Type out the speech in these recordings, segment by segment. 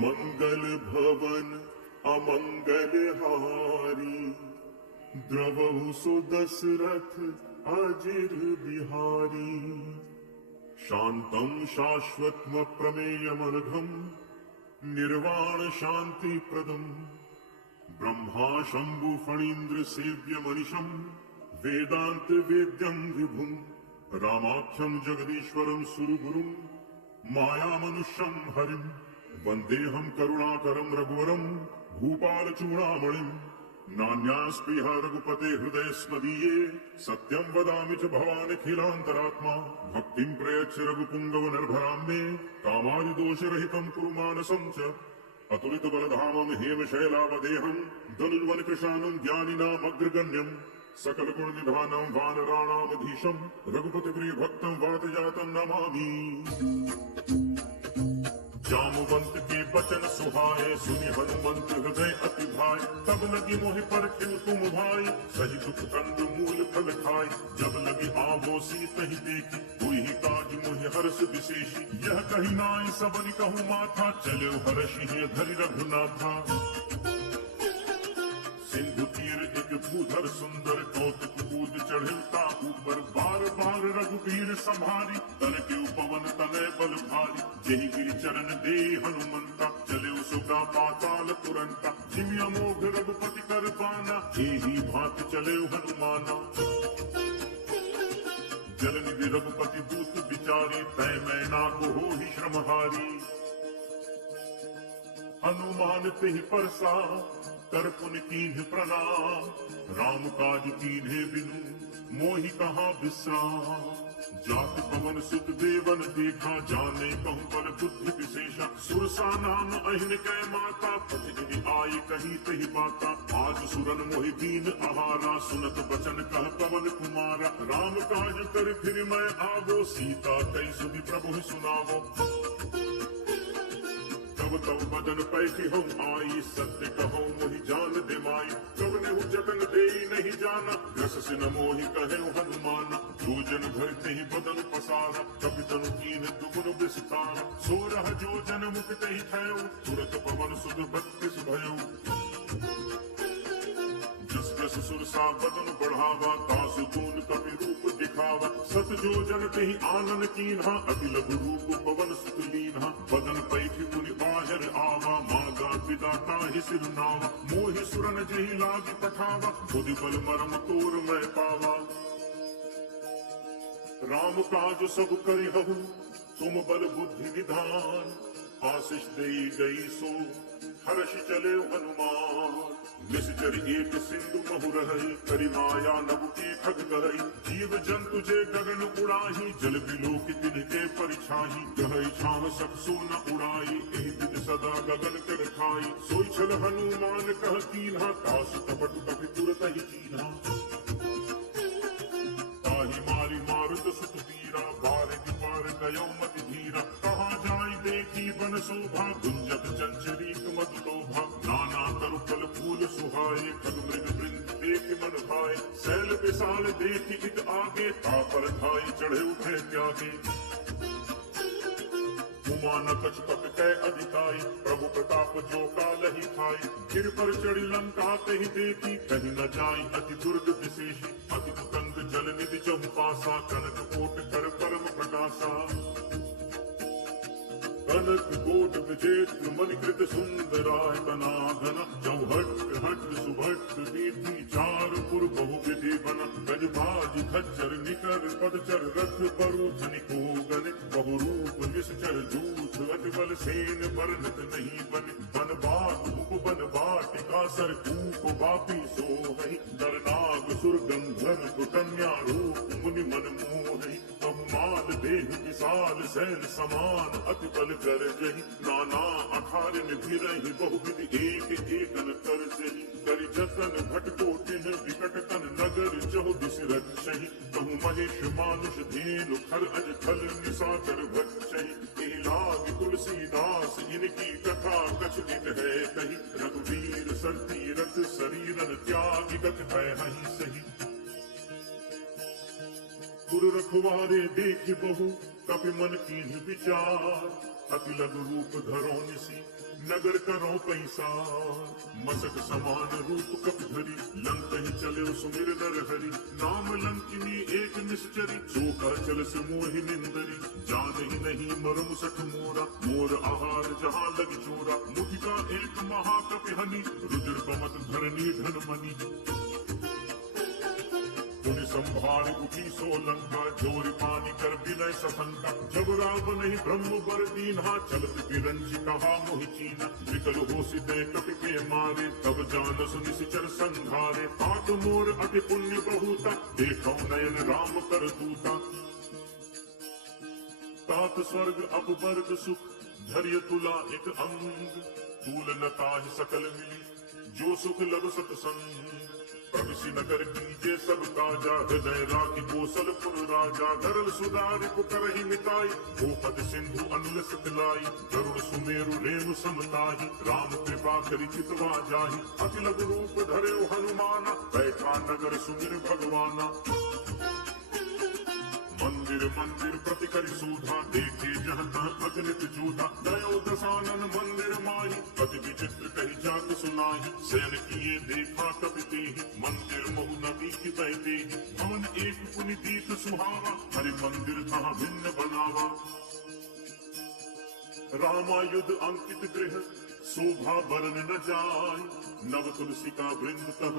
मंगल भवन अमंगल हारी, द्रवहु सो दशरथ अजिर बिहारी। शांतं शाश्वतम प्रमेयमनघम, निर्वाण शांति प्रदम, ब्रह्मा शंभु फणीन्द्र सेव्य मनीषम, वेदांत वेद्यम विभुम, रामाख्यम जगदीश्वरम सुरगुरुम, माया मनुष्यम हरिम, वंदेहम करुणाकरम रघुवरम, भूपाल चूड़ामणिम। नान्यास्पृह रघुपते हृदय स्मदीये, सत्यम वदामि च भवानिखिलान्तरात्मा। भक्तिं प्रयच्छ रघुपुंगव नरभरां मे, कामादिदोष रहितं कुरु मानसं च। अतुलित बलधामं हेमशैलावदेहं, धनुर्वन कृशानं ज्ञानिनामग्रगण्यं, सकल गुण निधानं वानराणामधीशं, रघुपति प्रिय भक्तं वातजातं नमामि। जामवंत के बचन सुहाए, सुनि हनुमंत हृदय अति भाई। तब लगी मोहि परखिन तुम भाई, सही दुख कंद मूल फल खाई। जब लगी आवो सीतहि देखी, हुई काज मोहि हर्ष विशेषी। यह कही नाई सबनि कहूँ माथा, चले हर्षि धरि रघुनाथा। सिंधु तीर एक भूधर सुंदर, कौतुक कूद चढ़ता ऊपर। बार बार रघुवीर संभारी, तन के पवन तनय बल भारी। जेहि गिरि चरण दे हनुमंता, चले सुगा पाताल तुरंता। जिमि अमोघ रघुपति कर पाना, एहि भांति चले हनुमाना। जल निधि रघुपति दूत बिचारी, तय मैं नाको हो ही श्रमहारी। हनुमान तेहि परसा, कर पुन कीन्ह प्रणाम। राम काज कीन्हे बिनु, मोहि कहा विश्राम। जात पवन सुत देवन देखा, जाने कहूँ बल बुद्धि विशेषा। सुरसा नाम अहिन कै माता, पति आये कही तही बाता। आज सुरन मोहि दीन आहारा, सुनत बचन कह पवन कुमारा। राम काज कर फिर मैं आवो, सीता कई सुधि प्रभु सुनावो। तब बदन पैठी हम आई, सत्य कहो मोहि जान दे माई। कब नेहु जतन दे नहीं जाना, रस से न मोहि कहे हनुमाना। जोजन भरते ही बदन पसारा, कपि तनु कीन दुगुन विस्तारा। सोरह जोजन मुक्त ही थयो, तुरत पवन सुध 32 भयो। जस जस सुरसा बदन बढ़ावा, तासु गुण कपि रूप दिखावा। सत जोजन तेहि आनन कीन्हा, अति लघु रूप पवन सुत लीन्हा। बदन पैठी मुनि बाहर आवा, मागा पिता ताहि सिर नावा। मोहि सुरन जेहि लागी पठावा, बुद्धि बल मरम तोर मैं पावा। राम काज सब करिहु, तुम बल बुद्धि विधान। आशीष देई गई सो, हर्ष चले हनुमान। निश्चर एक सिंधु महु रहई, करि माया नभ की खग गहई। जीव जंतु जे गगन उड़ाही, जल बिलोक तिनके परिछाही। कहई छाव सब सो न उड़ाई, एहि विधि सदा गगन कर खाई। सोई छल हनुमान कह कीन्हा, तासु कपट कपि तुरत ही कीन्हा। ताहि मारी मारुत सुत वीरा, बारिक पार गयो मति धीरा। कहाँ जाई देखी बन शोभा, गुंजक चंचरीक मधु लोभा। नाना तरु फल फूल सुहाए, खग मृग वृंद देख मन भाए। सैल विशाल देखी हित आगे, तापर खाई चढ़े उठे त्यागे। उमा न कछ तप कै अधिकाई, प्रभु प्रताप जो काल ही खाई। गिर पर चढ़ी लंका तेहि देखी, कहीं न जाई अति दुर्ग विशेषी। अति कुतंग जल निधि चहु पासा, कनक कोट कर परम प्रकाशा। कनक कोट विजेत्र मणिकृत सुंदरायतना घन। चौहट हट सुभट नीति, चार पुर बहु विधि बन। गजबाज खच्चर निकर पदचर, रथ परूथनि को गन। बहुरूप निश्चर जूथ, अति बल सेन बरनत नहीं बन। बन बात उपवन वाटिका, सर कूप वापी सोहई। नरनाग सुर गंधर्व कन्या रूप, मुनि मन मोहई। बहुमाल देह विशाल सैन समान, अति बल कर जही। नाना अखार निधिरहि, बहुविधि एक एकन कर जही। करि जतन भटको तिन्ह, विकट तन नगर चहु दिस रक्षहि। कहु महेश मानुष धेनु, खर अज खल निशाचर भक्षहि। एहि लाग तुलसीदास, इनकी कथा कछुनित है कही। रघुवीर सर तीरथ, शरीरन त्याग गत है हहि सही। सुर रखवारे देख बहु कपि मन कीन्ह विचार, अति लघु रूप धरो निसी नगर करो पैसार। मसक समान रूप कपि धरी लंक ही चले सुमिर नर हरि, नाम लंकिनी एक निश्चरी सोका चल से मोहि निंदरी। जान ही नहीं मरम सठ मोरा मोर आहार जहाँ लग चोरा, मुझका एक महाकपि हनि रुद्र बमत धरनी धन मनी। पुनि संभार उठी सोलंका जोरि पानी कर विनय सशंका, जब रावण ही ब्रह्म बर दीन्हा चलत बिरंची कहा मोहि चीना। विकल हो सिदे कपि के मारे तब जानस निशिचर संघारे, तात मोर अति पुण्य बहुता देखो नयन राम कर दूता। तात स्वर्ग अपवर्ग सुख धैर्य तुला एक अंग, तूल नता सकल मिली जो सुख लग सतसंग। प्रविशि नगर कीजे सब काजा, हृदय राखी कौशलपुर राजा। धरल सुधारि पुकर मिताई, भूपद सिंधु अनुल सितलाई। गरुड़ सुमेरु रेणु समताही, राम कृपा करि चितवा जाहि। अति लघु रूप धरे हनुमाना, बैठा नगर सुमिर भगवाना। मंदिर मंदिर प्रति करि सूधा, देखे जहाँ तहाँ अगणित जूधा। दयो दसानन मंदिर माही, अति विचित्र कही जात सुनाही। शयन किए देखा कपि तेहि, मंदिर महु नदी की बहते। भवन एक पुनिदीत सुहावा, हरि मंदिर कहाँ भिन्न बनावा। रामायुध अंकित गृह शोभा बरन न जाय, नव तुलसी का वृंद तह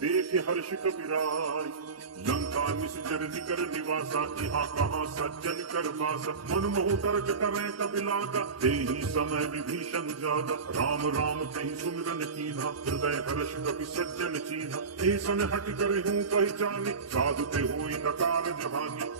देखे हर्ष कपिराय। लंका निश्चर निकर निवासा, यहाँ कहाँ सज्जन कर बासा। मन मोह तर्क करे कपिलागा, तेहि समय विभीषण जागा। राम राम कहीं सुमिरन कीन्हा, हृदय हर्ष कपि सज्जन चीन्हा। ऐसन हट कर हूँ पहचानी, साधु ते होई नकार जहानी।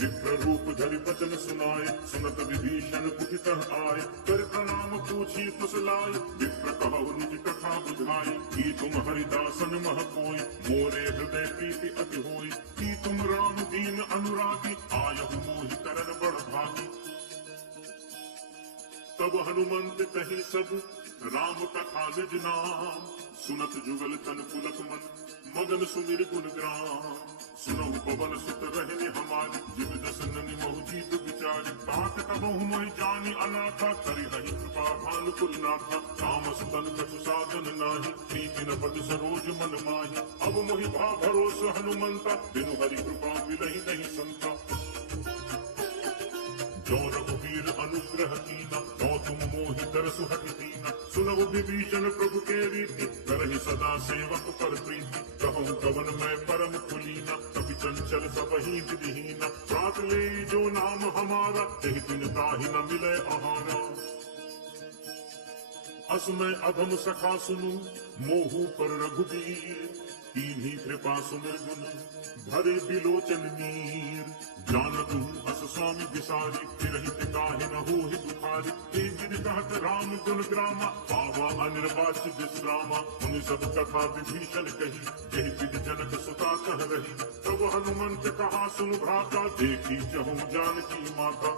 विप्र रूप धरि वचन सुनाए, सुनत विभीषण कुटितः आए। कर प्रणाम पूछी कुशलाय, विप्र कहु निज कथा बुझाई। कि तुम हरिदासन मह कोई, मोरे हृदय प्रीति अति होई। कि तुम राम दीन अनुरागी, आयहु मोहि करन बड़ भागी। तब हनुमंत कही सब राम कथा निज नाम, सुनत जुगल तन पुलक मन मगन सुमिर गुण ग्राम। सुनहु पवन सुत रहने हमारी, जिब दस ननि महु जीत विचारी। तात कबहु मोहि जानी अनाथा, करि रही कृपा भानुकुल नाथा। तामस तन कछु साधन नाही, प्रीति न पद सरोज मन माही। अब मोहि भा भरोस हनुमंता, बिनु हरि कृपा मिलहि नहीं संता। जो रघुवीर अनुग्रह कीना, तो तुम मोहि तरसु हठ दीना। सुनहु विभीषण प्रभु के रीति, करहि सदा सेवक पर प्रीति। कहूँ कवन मैं परम कुलीना, कपि चंचल सबहि विधिहीना। प्रात ले जो नाम हमारा, तेहि दिन ताहि न मिले आहारा। असमय अधम सखा सुनु, मोहु पर रघुवीर। कीन्ही कृपा सुमिर गुण, भरे बिलोचन नीर। जानत हूँ अस स्वामी विसारी, फिरहित काहे न होहि दुखारी। एक दिन कहत राम गुण ग्रामा, पावा अनिर्वाच्य विश्रामा। उन सब कथा विभीषण कही, यही विधि जनक सुता कह रही। तब हनुमंत कहा सुन भ्राता, देखी जहु जानकी माता।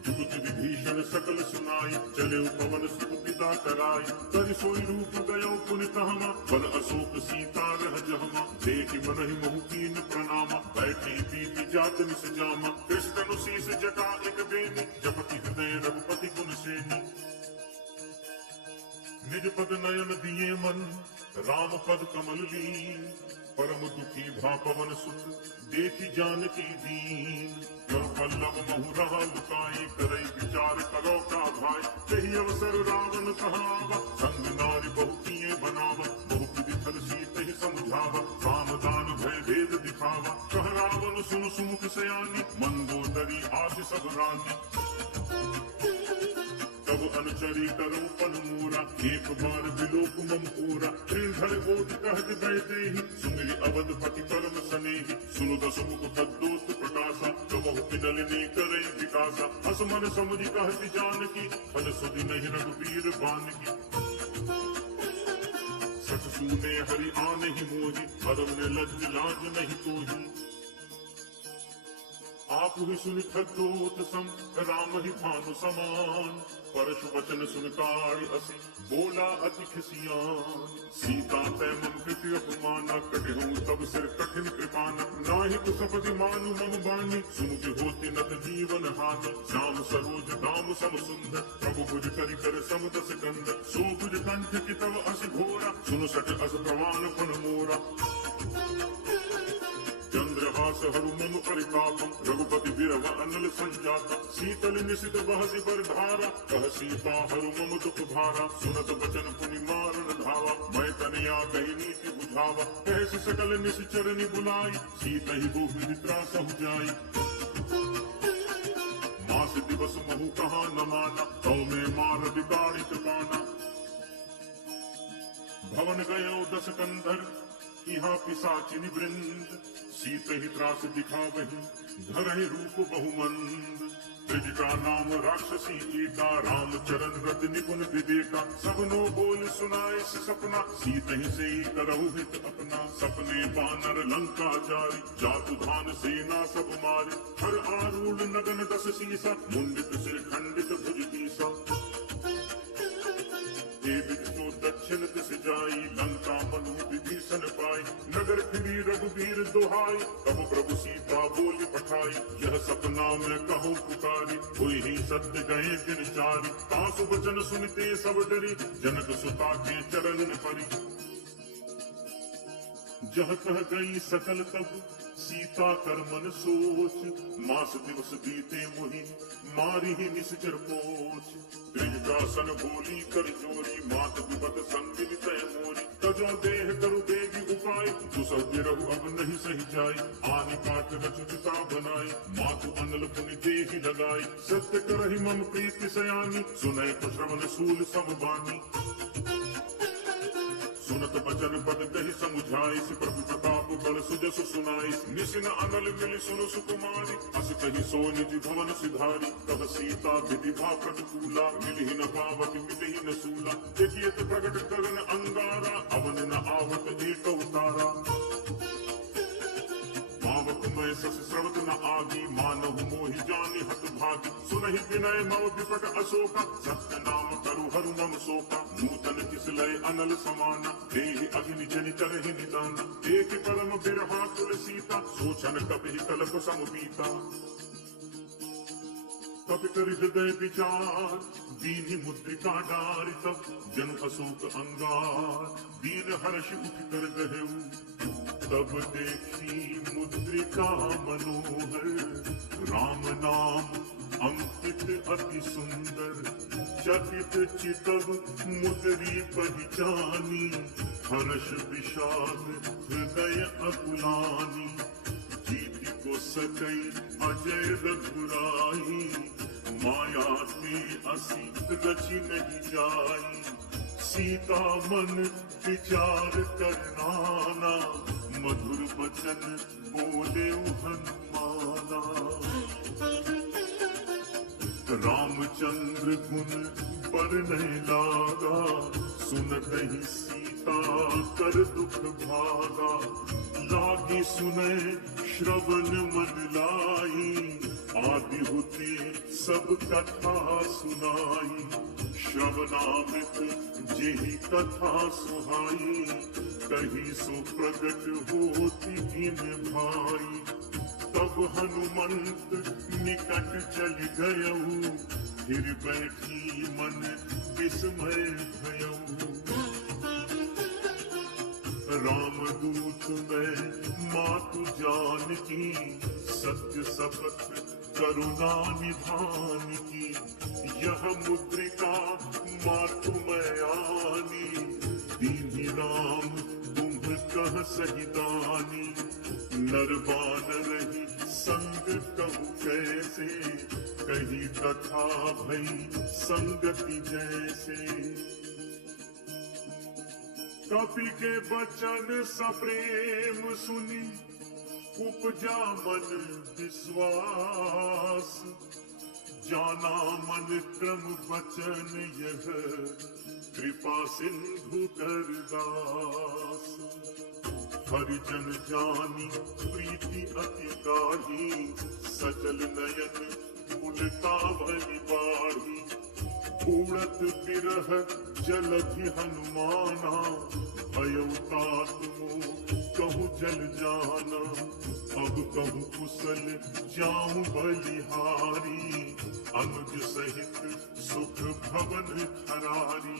जुगत विभीषण सकल सुनाई, चले पवन सुत पिता कराई। कर सोई रूप गयो पुनि तहमा, बल अशोक सीता रह जहमा। देखि मनहि मोहु कीन प्रणामा, बैठी बीती जात निस जामा। कृष्ण शीस जटा एक बेनी, जपति हृदय रघुपति गुण सेनी। निज पद नयन दिए मन, राम पद कमल लीन। परम दुखी भा पवन सुत, देखी जानकी दीन। कर पल्लव महु रहा लुकाई, करई विचार करो का भाई। यही अवसर रावण कहावा, संग नारी बहु किए बनावा। बहु विधि फल सीत ही समझावा, काम दान भय भेद दिखावा। कह रावण सुन सुमुख सयानी, मंदोदरी आदि सब रानी। तब अनुचरी करो पन मोरा, एक बार विलोक मम पूरा। श्रीधर कोटि कहत बैठे ही, सुमिरि अवधपति परम स्नेही। सुनु दसमुख तद्दोत प्रकाशा, कबहु किनलिनी करई विकासा। हस मन समुझि कहति जानकी, फल सुधि नहीं रघुवीर बानकी। सच सूने हरि आने ही मोहि, अरम ने लज्ज लाज नहीं तोही। आप ही सुनि खद्योत सम राम ही भानु समान, परशु वचन सुन काढ़ असी बोला अति खिसियान। सीता तै मम कृति अपमाना, कटे हूँ तब सिर कठिन कृपाना। नाहि कुसपति मानु मम बानी, सुनु कि होती नत जीवन हानि। श्याम सरोज दाम सम सुंदर, प्रभु भुज करि कर सम दस कंद। सो भुज कंठ की तव अस घोरा, सुनु सठ अस प्रवान पन मोरा। चंद्रहास हरु मम परितापम, रघुपति बिरह अनल संजाता। शीतल निशित बहसि बर धारा, कह सीता हरु मम दुख भारा। सुनत बचन पुनि मारन धावा, मैं तनया कही नीति बुझावा। ऐसी सकल निश्चरनि बुलाई, सीत ही वो विदित्रा सहु जाई। मास दिवस महु कहा न माना, तौ में मार विताड़ित पाना। भवन गयो दस कंधर, यहाँ पिशाचिनि वृंद। सीत ही त्रास दिखावही, धरहि रूप बहुमंद। त्रिजटा नाम राक्षसी एका, राम चरण रत निपुण विवेका। सबनो बोल सुनाए सपना, सीत ही से करहु हित अपना। सपने बानर लंका जारी, जातु धान सेना सब मारे। हर आरूढ़ नगन दस सीसा, मुंडित सिर खंडित भुज तीसा। दक्षिण दिस जाई, लंका मनु विभीषण पाई। नगर फिरी रघुबीर दुहाई, तब प्रभु सीता बोली पठाई। यह सपना मैं कहूँ पुकारी, हुई ही सत्य गए दिन चारी। तासु वचन सुनते सब डरी, जनक सुता के चरण परी। जह कह गई सकल तब, सीता कर मन सोच। मास दिवस बीते मुहि, मारी ही निश्चर पोच। त्रिजटासन बोली कर जोरी, मात विपत संगिनी तय मोरी। तजो देह करु देगी उपाय, दुसह बिरहु अब नहीं सही जाई। आनि काट रचुचिता बनाई, मातु अनल पुनि देहि लगाई। सत्य करहि मम प्रीति सयानी, सुनय तो श्रवण सूल सम बानी। सुनत बचन पद कहि समुझाइस, प्रभु प्रताप बल सुजस सुनाइस। निसिन अनल मिलि सुनु सुकुमारी, अस कहि सो निज भवन सिधारी। तब सीता विधिभा प्रतिकूला, मिलहि न पावक मिलहि न सूला। देखियत प्रगट करन अंगारा, अवन न आवत एक उतारा। पावक मैं सस स्रवत न आगी, मानहु मोहि जानि हत भागी। सुनहि विनय मम विपट अशोका, सत्य नाम करु हरु मम शोका। नूतन किसलय अनल समाना, देहि अग्नि जनि करहि निदाना। एक परम बिरहा तुल सीता, सोचन कपि कल्प सम बीता। कपि कर हृदय विचार, दीनि मुद्रिका डारि तब। जनु अशोक अंगार, दीन हर्ष उठ कर गहेऊ। तब देखी मुद्रिका मनोहर, राम नाम अंकित अति सुंदर। चकित चितव मुद्री पहचानी, हर्ष विषाद हृदय अकुलानी। जीति को सकई अजय रघुराई, माया ते असी रचि नहीं जाई। सीता मन विचार करनाना, मधुर वचन बोले हनुमाना। रामचंद्र गुण बरनै लागा, सुनत ही सीता कर दुख भागा। लागी सुनै श्रवण मन लाई, आदि होते सब कथा सुनाई। श्रवणामृत जेहि कथा सुहाई, कहीं सो प्रगट होती इन भाई। तब हनुमंत निकट चल गयऊ, फिर बैठी मन विस्मय भयऊ। रामदूत मैं मातु जानकी, सत्य शपथ करुणा निधान की। यह मुद्रिका मातु मैं आनी, दीनि राम तुम कह सही दानी। नरवान रही संग कहु कैसे, कही कथा भई संगति जैसे। कपि के बचन सप्रेम सुनी, उपजा मन विश्वास। जाना मन क्रम वचन यह, कृपा सिंधु करदास। हरिजन जानी प्रीति अति गाढ़ी, सजल नयन उलटा भली बाढ़ी। उड़त बिरह जलधि हनुमाना, भयउ तात मोह कहु जल जाना। अब कहु कुशल जाऊं बलिहारी, अनुज सहित सुख भवन खरारी।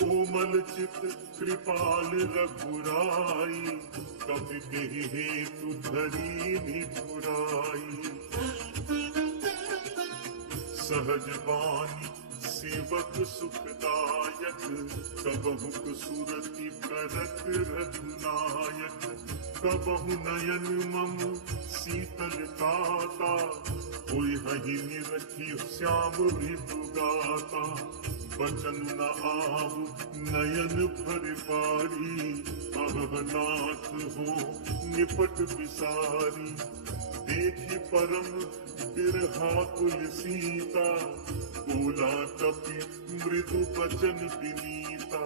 कोमल चित कृपाल रघुराई, कवि केहि हेतु धरी निठुराई। सहज बानी सेवक सुखदायक, कबहु सुरति करत रघुनायक। कबहु नयन मम शीतलताता, कोई हहि निरखी श्याम भृगुगाता। बचन न आव नयन भर पारी, अह नाथ हो निपट विसारी। देखी परम बिरहाकुल सीता, बोला तपि मृदु बचन विनीता।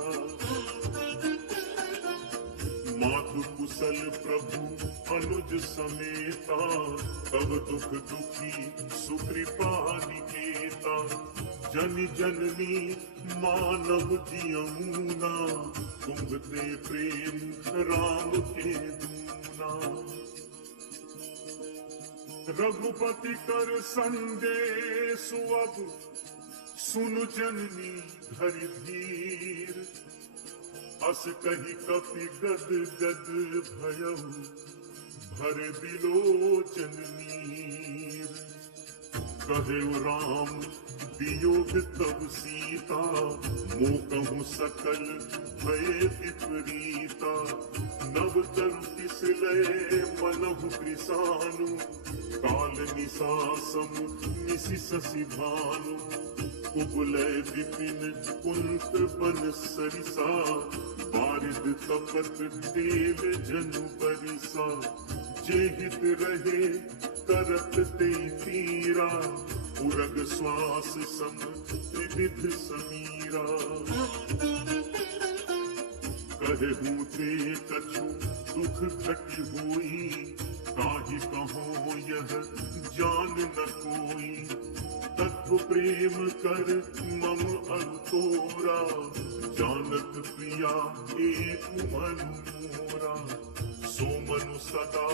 मातु कुशल प्रभु अनुज समेता, तब दुख दुखी सुकृपा निकेता। जन जननी मानव जियमुना, कुंभते प्रेम राम के दूना। रघुपति कर संदेश अब, सुनु जननी धरि धीर। अस कही कपि गद गद भयउ, भर बिलोचन नीर। कहेउ राम वियोग तब सीता, मोकहु सकल भय विपरीता। नव तरु तिसलय मनहु कृसानु, काल निसासम निसि शशि भानु। कुबलय विपिन कुंत बन सरिसा, बारिद तपत देव जनु परिसा। जे हित रहे करत ते तीरा, उरग श्वास सम त्रिविध समीरा। कहूँ ते कछु दुख घट होई, काहि कहो यह जान न कोई। तत्व प्रेम कर मम अंतोरा, जानत प्रिया एक मनु मोरा। सो मनु सदा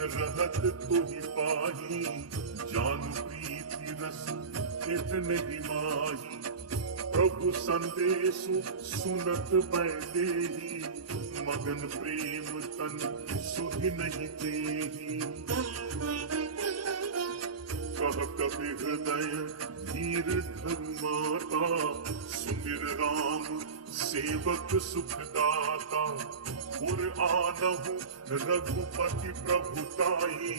रहत तुहि पाही, जान प्रीति रस इतने ही माही। प्रभु संदेशु सुनत बैदेही, मगन प्रेम तन सुधि नहीं देही। कह कपि हृदय धीर धरु माता, सुमिर राम सेवक सुखदाता। पुर आनहु रघुपति प्रभुताई,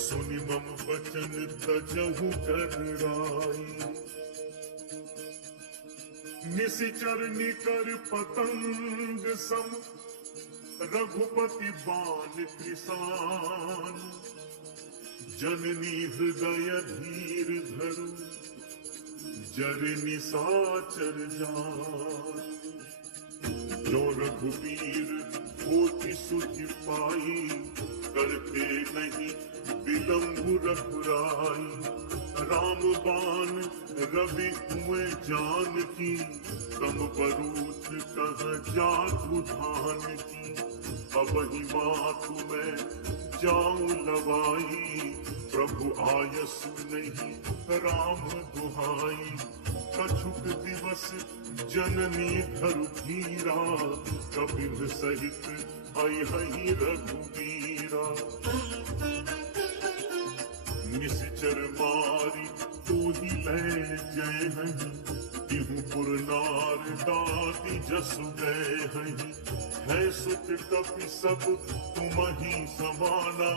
सुनि मम वचन तजहु डराई। निशिचर निकर पतंग सम, रघुपति बाण कृसान। जननी हृदय धीर धरु, जर निसाचर जान। जो रघुवीर होति सुधि पाई, करते नहीं विलंबु रघुराई। राम बाण रवि हुए जानकी, तम बरूथ कह जातु धान की। अबहि मातु मैं जाऊं लवाई, प्रभु आयसु नहीं राम दुहाई। कछुक दिवस जननी धरु धीरा, कपिल सहित अयहि रघुवीरा। निश्चर मारी तू ही ले जय हहीं, तिहु पुर नार दाती जसु गए हहीं। है सुत कपि सब तुम ही समाना,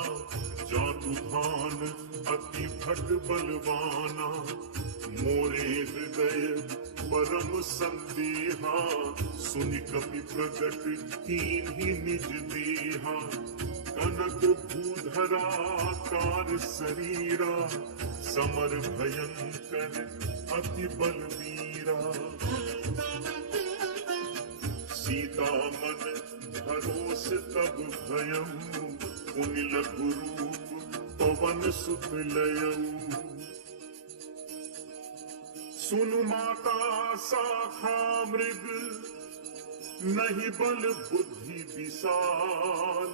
जातु धान अति भट बलवाना। मोरे हृदय परम संदेहा, सुनि कपि प्रगट ही निज देहा। कनक भूधरा कार शरीरा, समर भयंकर अति बलवीरा। सीता मन भरोस तब भयऊ, मुनि लघु रूप पवन सुत लयऊ। सुनु माता शाखा मृग, नहीं बल बुद्धि विशाल,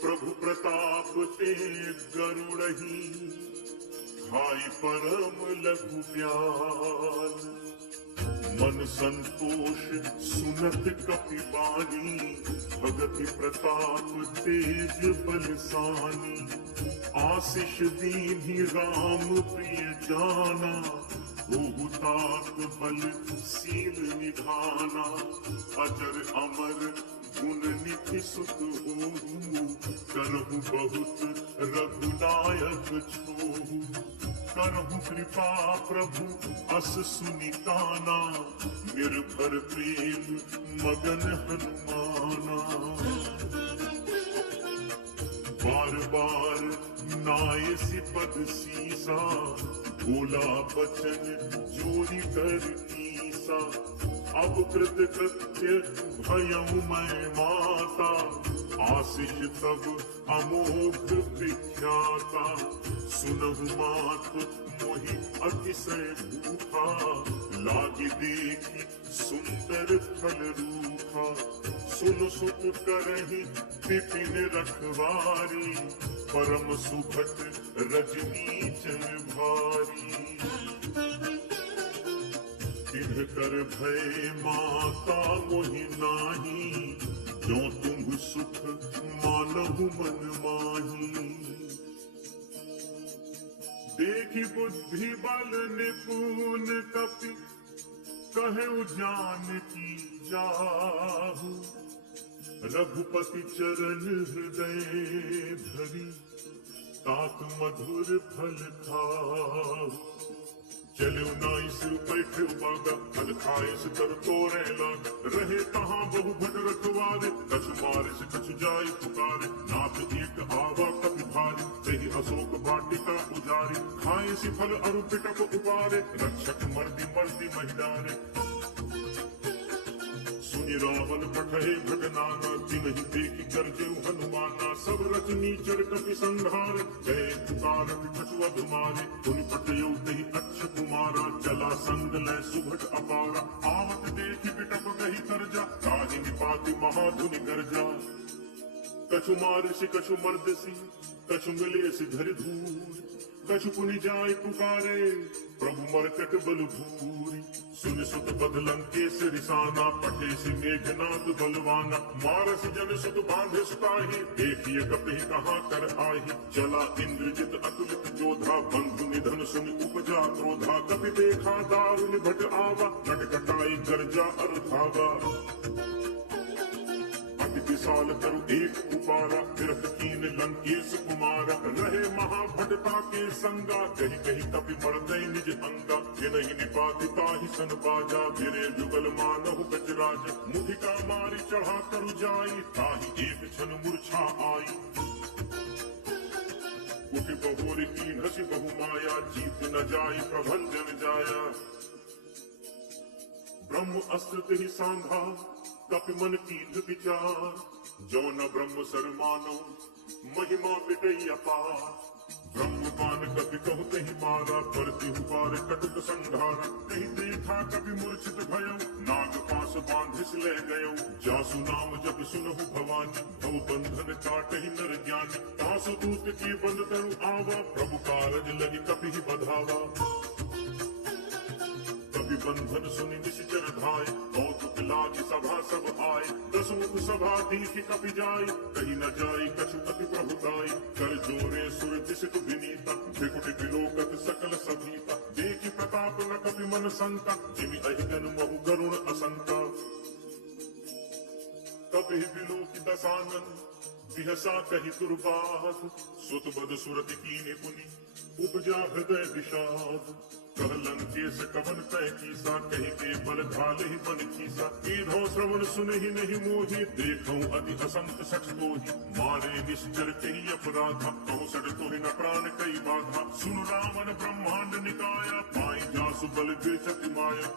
प्रभु प्रताप ते गरुड़ही, खाई परम लघु प्याल। मन संतोष सुनत कपि बानी, भगति प्रताप तेज बलसानी। आशीष दीन्हि राम प्रिय जाना, होहुतात बल सील निधाना। अजर अमर गुण निधि सुत होहु, करहु बहुत रघुनायक छोहु। करहु कृपा प्रभु अस सुनिताना, निर्भर प्रेम मगन हनुमाना। बार बार नायसी पद सीसा, बोला बचन जोरी कर कीसा। अब कृत कृत्य भयऊ मैं माता, आशीष तब अमोघ विख्याता। सुनहु मात मोहि अतिशय भूखा, लागी देखी सुंदर फल रूखा। सुन सुत करहि विपिन रखवारी, परम सुभट रजनी चर भारी। तिन्ह कर भय माता मोहि नाही, जो तुम सुख मानहु मन माही। देखी बुद्धि बल निपुण कपि, कहु जानकी जाहु। रघुपति चरण हृदय धरि, तात मधुर फल खाहु। चलो नाई सिर बैठे बागा, फल खाए से तर तोरे लाग। रहे तहाँ बहु भट रखवारे, कछु मारे से कछु जाय पुकारे। नाथ एक आवा कपि भारी, तेहि अशोक वाटिका उजारी। खाए से फल अरु पिटक उपारे, रक्षक मर्दी मर्दी महिडारे। सुनि रावण पठे भगनाना, जिनहि देखि गर्जेउ हनुमाना। सब रचनी चर कपि संघार, जय पुकार कछु अधुमारे। पुनि पटयौ तेहि अक्ष कुमारा, चला संग लय सुभट अपारा। आवत देखि बिटप गहि करजा, ताहि निपाति महाधुनि गर्जा। कछु मारसि कछु मर्दसि, कछु मिलेसि धरि धूर। कछु पुनि जाय पुकारे, प्रभु मरकट बल भूरि। सुन सुत बदलं केस रिसाना, पटे से मेघनाद बलवाना। मारस जन सुत बांधे सुताही, देखिए कपि कहाँ कर आही। चला इंद्रजित अतुलित जोधा, बंधु निधन सुनि उपजा क्रोधा। कपि देखा दारुण भट आवा, कटकटाई गर्जा अर धावा। अति विशाल तरु एक उपारा, विरत कीन लंकेश कुमारा। रहे महाभटता के संगा, कही कही कपि मरदय निज अंगा। जिनहि निपाति ताहि सन बाजा, गिरे जुगल मानहु गजराज। मुधिका मारी चढ़ा करु जाई, ताहि एक क्षण मूर्छा आई। उठि बहोर की हसी बहु माया, जीत न जाई प्रभंजन जाया। ब्रह्म अस्त्र तेहि सांधा, कपि मन कीन्ह विचार। जो न ब्रह्म सर मानो, महिमा मिटई अपार। ब्रह्म बान कपि कहु तेहि मारा, परतिहु पार कटुक संघारा। तेहि देखा कपि मूर्छित भयउ, नाग पास बांधिस ले गयउ। जासु नाम जप सुनहु भवानी, भव बंधन काटहि नर ज्ञानी। तासु दूत की बंद तरु आवा, प्रभु कारज लगी कपि बधावा। कपि बंधन सुनि निश्चर धाय, कौतुक लागी सभा सब आय। दस मुख सभा दीखि कपि जाय, कही न जाय कछु अति प्रभुताई। कर जोरे सुर दिसित विनीता, त्रिकुटि विलोकत सकल सभीता। देखि प्रताप न कपि मन शंका, जिमि अहिगन महु गरुण असंका। कपि विलोकि दसानन, विहसा कहि दुर्बाध। सुत बद सुरति कीन्हि पुनि, उपजा हृदय विषाद। कहलन केस कवन तय कीसा, कही के बल घाल ही बन खीसा। कीधो श्रवण सुनहि नहीं मोहि, देखौ अति असंत सठ तोहि। मारे निश्चर कही अपराधा, कहु सठ तोहि न प्राण कई बाधा। सुन रावण ब्रह्मांड निकाया, पाई जासु बल बेचति माया।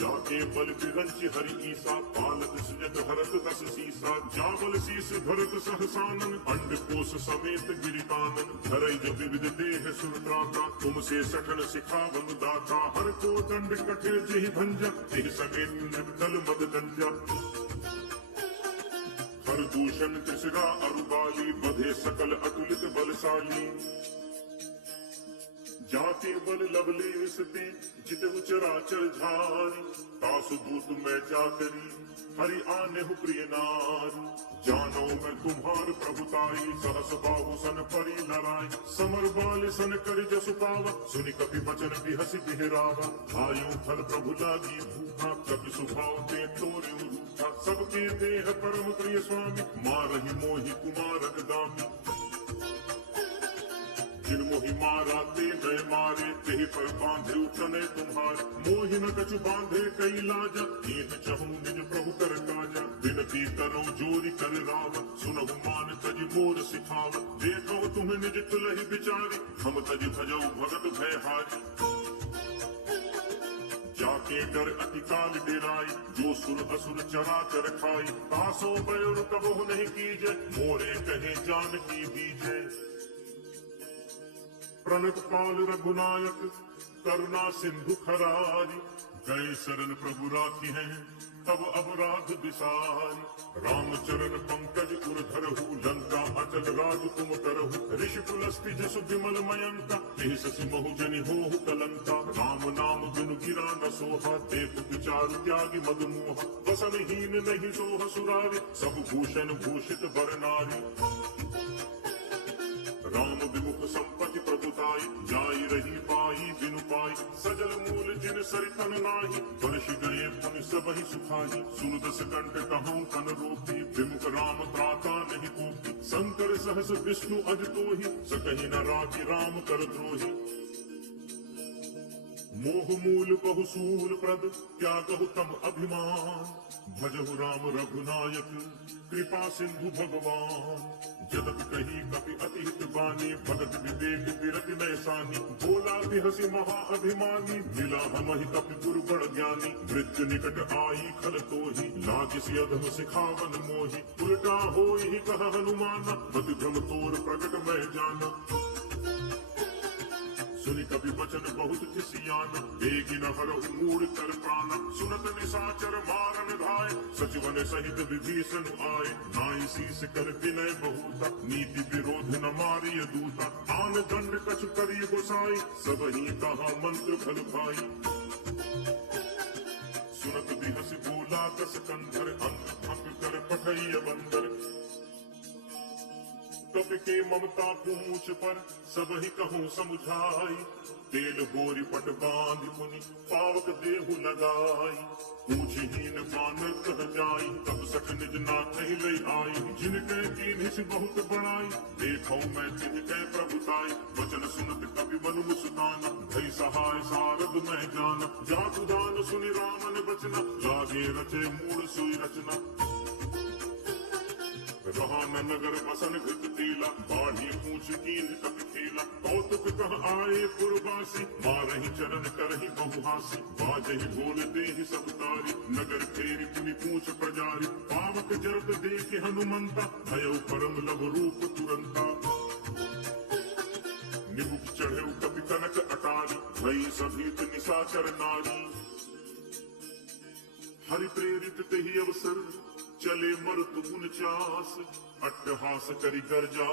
जाके बल बिरंच हरि ईसा, पालक सुजत हरत दस सीसा, जाबल शीस भरत सहसानन, अंड कोश समेत गिरिकानन, धरई जो विविध देह सुरत्राता, तुमसे सठन सिखावन दाता, हर को दंड कठिन जिहि भंजा, तिह समेत निर्दल मद दंजा, हर दूषण त्रिशिरा अरुबाली, बधे सकल अतुलित बलशाली, जाति बल लवलेश ते जित चराचर झारी, तासु दूत मैं जाकरी हरि आने हु प्रिय नारी, जानो मैं तुम्हार प्रभुताई, सहस बाहु सन परी लड़ाई, समर बाल सन कर जसु पावा, सुनि कपि बचन बिहसि बिहरावा, आयु फल प्रभु लागी भूखा, कपि स्वभाव ते तोरे रूठा, सबके देह परम प्रिय स्वामी, मारहि मोहि कुमार दामी, जिन मोहि मारा ते मैं मारे, तेहि पर बांधे उठने तुम्हारे, मोहि न कछु बांधे कई लाजा, नीत चहु निज प्रभु कर काजा, विनती करो जोरी कर राव, सुनहु मान तज मोर सिखाव, देखो तुम्हें निज तुलहि बिचारी, हम तज भजऊ भगत भय हारी, जाके डर अति काल डेराई, जो सुर असुर चराचर खाई, तासो बयुर कबहु नहीं कीजे, मोरे कहे जान की बीजे, प्रणत पाल रघुनायक करुणा सिंधु खरारी, गए शरण प्रभु राखी हैं तब अपराध विसारी, रामचरण पंकज उर धरहु, लंका अचल राज तुम करहु, ऋषि पुलस्ति जसु विमल मयंका, तेहि ससि महु जनि होहु कलंका, राम नाम बिनु गिरा न सोहा, देख विचार त्यागी मद मोहा, वसन हीन नहीं सोह सुरारी, सब भूषण भूषित वर नारी, राम विमुख संपत्ति प्रभुताई, जाई रही पाई बिनु पाई, सजल मूल जिन सरितन नाही, वर्ष गए पुनि सबहि सुखाई, सुन दस कंठ कहूँ कन रोपी, विमुख राम त्राता नहीं कोपी, शंकर सहस विष्णु अज तोहि, सकहि न राखी राम कर द्रोही, मोह मूल बहु सूल प्रद त्यागहु तम अभिमान, भजहु राम रघुनायक कृपा सिंधु भगवान, जगत कही कपि अति हित बानी, भगत विवेक विरति नैसानी, बोला बिहसि महा अभिमानी, मिला हमहि कपि गुरु बड़ ज्ञानी, मृत्यु निकट आई खल तोहि, लागिसि अधम सिखावन मोहि, उल्टा होई ही कह हनुमाना, मति भ्रम तोर प्रगट मैं जाना, सुनि कपि वचन बहुत तिसियाना, देगी न हरहु मूढ़ कर प्राणा, सुनत निशाचर मारन धाय, सचिवन सहित विभीषण आए, नाई शीस कर विनय बहुता, नीति विरोध न मारिय दूता, आन दंड कछु करिय गोसाई, सबहि कहा मंत्र फल भाई, सुनत बिहसि बोला दस कंधर, अंग भंग कर पठैय बंदर, कपि के ममता पूछ पर सबहि कहूँ समुझाई, तेल बोरी पट बांध पुनि पावक देहु लगाई, पूछहीन बानर कह जाई, तब सठ निज नाथ ले आई, जिनके कीन्हि बहुत बड़ाई, देखो मैं तिनके प्रभुताई, वचन सुनत कपि मनु मुस्काना, भई सहाय सारद मैं जाना, जातु दान सुनि रामन बचना, लागे रचे मूल सोई रचना, रहा न नगर बसन घृत तेला, बाढ़ी पूछ कीन कपि खेला, कौतुक कह आए पुरवासी, मारहि चरण करहि बहुहासी, बाजहि बोल देहि सब तारी, नगर फेरि पुनि पूछ प्रजारी, पावक जरत देखे हनुमंता, भयउ परम लव रूप तुरंता, निमुख चढ़ेउ कपि कनक अटारी, भई सभीत निशाचर नारी, हरि प्रेरित तेहि अवसर, चले मरुत गुण चास, अट्टहास करि गर्जा,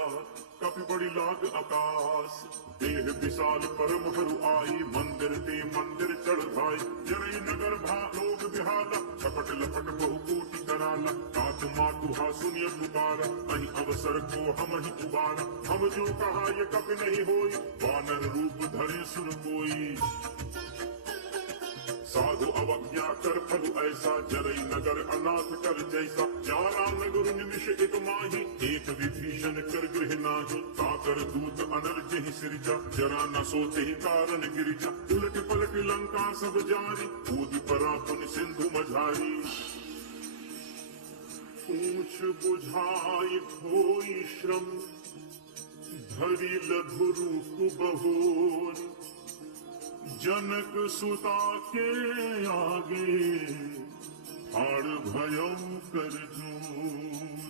कपि बड़ी लाग आकाश, देह विशाल परम हरु आई, मंदिर ते मंदिर चढ़ भाई, जरई नगर भा लोग बिहाला, छपट लपट बहु कोटि कराला, तात मातु हा सुनिय पुकारा, अहि अवसर को हम ही उबारा, हम जो कहा ये कपि नहीं होई, वानर रूप धरे सुर कोई, साधु अवज्ञा कर फलु ऐसा, जरई नगर अनाथ कर जैसा, चारा नगर निमिष एक माही, एक विभीषण कर गृह नाही, काकर दूत अनर्ज ही सिरजा, जरा न सोते ही कारण गिरिजा, उलट पलट लंका सब जारी, कूद परा पुन सिंधु मझारी, पूछ बुझाई कोई श्रम, धरि लघु रूप बहोर, जनक सुता के आगे हाड़ भयो कर जोर।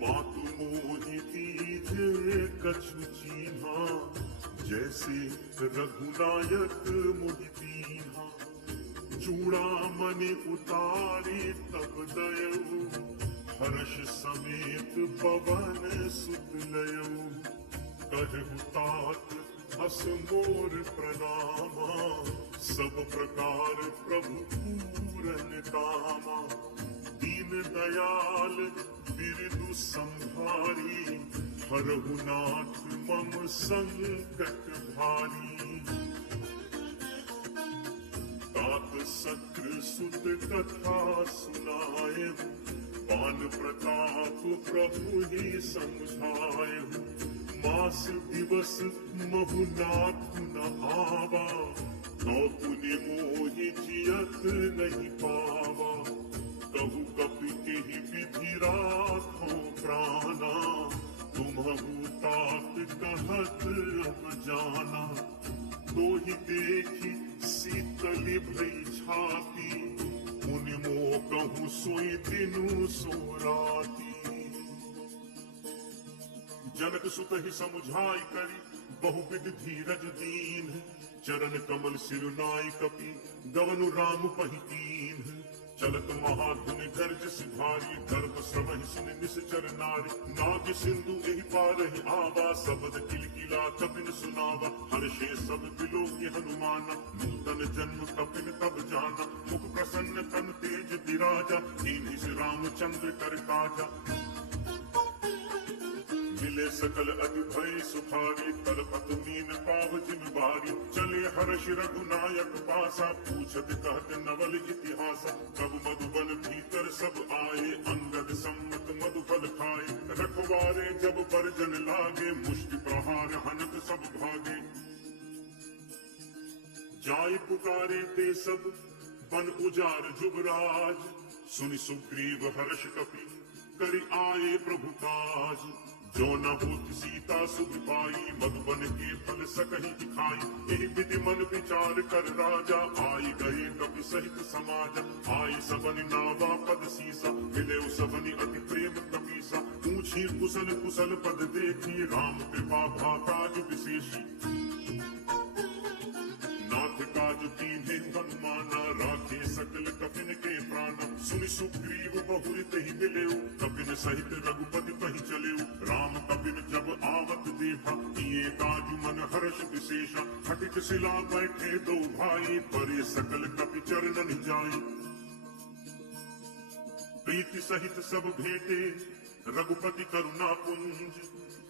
मातु मोहि दीजे कछु चीन्हा, जैसे रघुनायक मोहि दीन्हा। चूड़ामणि उतारी तब दयऊ, हर्ष समेत पवन सुत लयऊ। कहु तात अस मोर प्रणामा, सब प्रकार प्रभु पूरन कामा। दीन दयाल बिरदु संभारी, हरहु नाथ मम संकट भारी। तात सक्र सुत कथा सुनाए, पान प्रताप प्रभु ही समझाए। मास दिवस महु नाथ न आवा, तो पुनि मोहि जियत नहीं पावा। कहु कपि केहि विधि राखो प्राणा, तुम्हु तात कहत अब जाना। तोहि देखी शीतली भई छाती, मुनि मोह कहूँ सोई दिनु सो राती। जनक सुत ही समुझाई करी, बहुविध धीरज दीन। चरण कमल सिरुनाई कपि, गवनु राम पहिकीन। चलत महाधुनि गर्ज सिधारी, गर्भ श्रवहि सुनि निश्चर नारी। नाग सिंधु एहि पारहि आवा, शब्द किलकिला कपिन सुनावा। हर्षे सब बिलोकि हनुमाना, नूतन जन्म कपिन तब जाना। मुख प्रसन्न तन तेज विराजा, दीन्हि से रामचंद्र कर काजा। मिले सकल अति भय सुखारी, तलपत मीन पाव जिन बारी। चले हर्ष रघुनायक पासा, पूछत कहत नवल इतिहासा। कब मधुबन भीतर सब आए, अंगद सम्मत मधुफल खाए। रखवारे जब बरजन लागे, मुष्टि प्रहार हनत सब भागे। जाय पुकारे ते सब बन उजार जुबराज, सुनि सुग्रीव हर्ष कपि करि आए प्रभु काज। जो न होत सीता सुख पाई, मधुबन के फल सकहि दिखाई। एहि विधि मन विचार कर राजा, आई गए कपि सहित समाज। आई सबनि नावा पद सीसा, मिले सबनि अति प्रेम कपीसा। पूछी कुशल कुशल पद देखी, राम कृपा भा काज विशेषी। नाथ काज कीन्हे हनुमाना, राखे सकल कपिन के प्राण। सुनि सुग्रीव बहुरित ही मिलेऊ, कपिन सहित रघुपति कहि चलेऊ। राम कपिन जब आवत देखा, किए काजु मन हर्ष विशेषा। हटित शिला बैठे दो भाई, परे सकल कपि चरणन जाई। प्रीति सहित सब भेटे, रघुपति करुणा पुंज।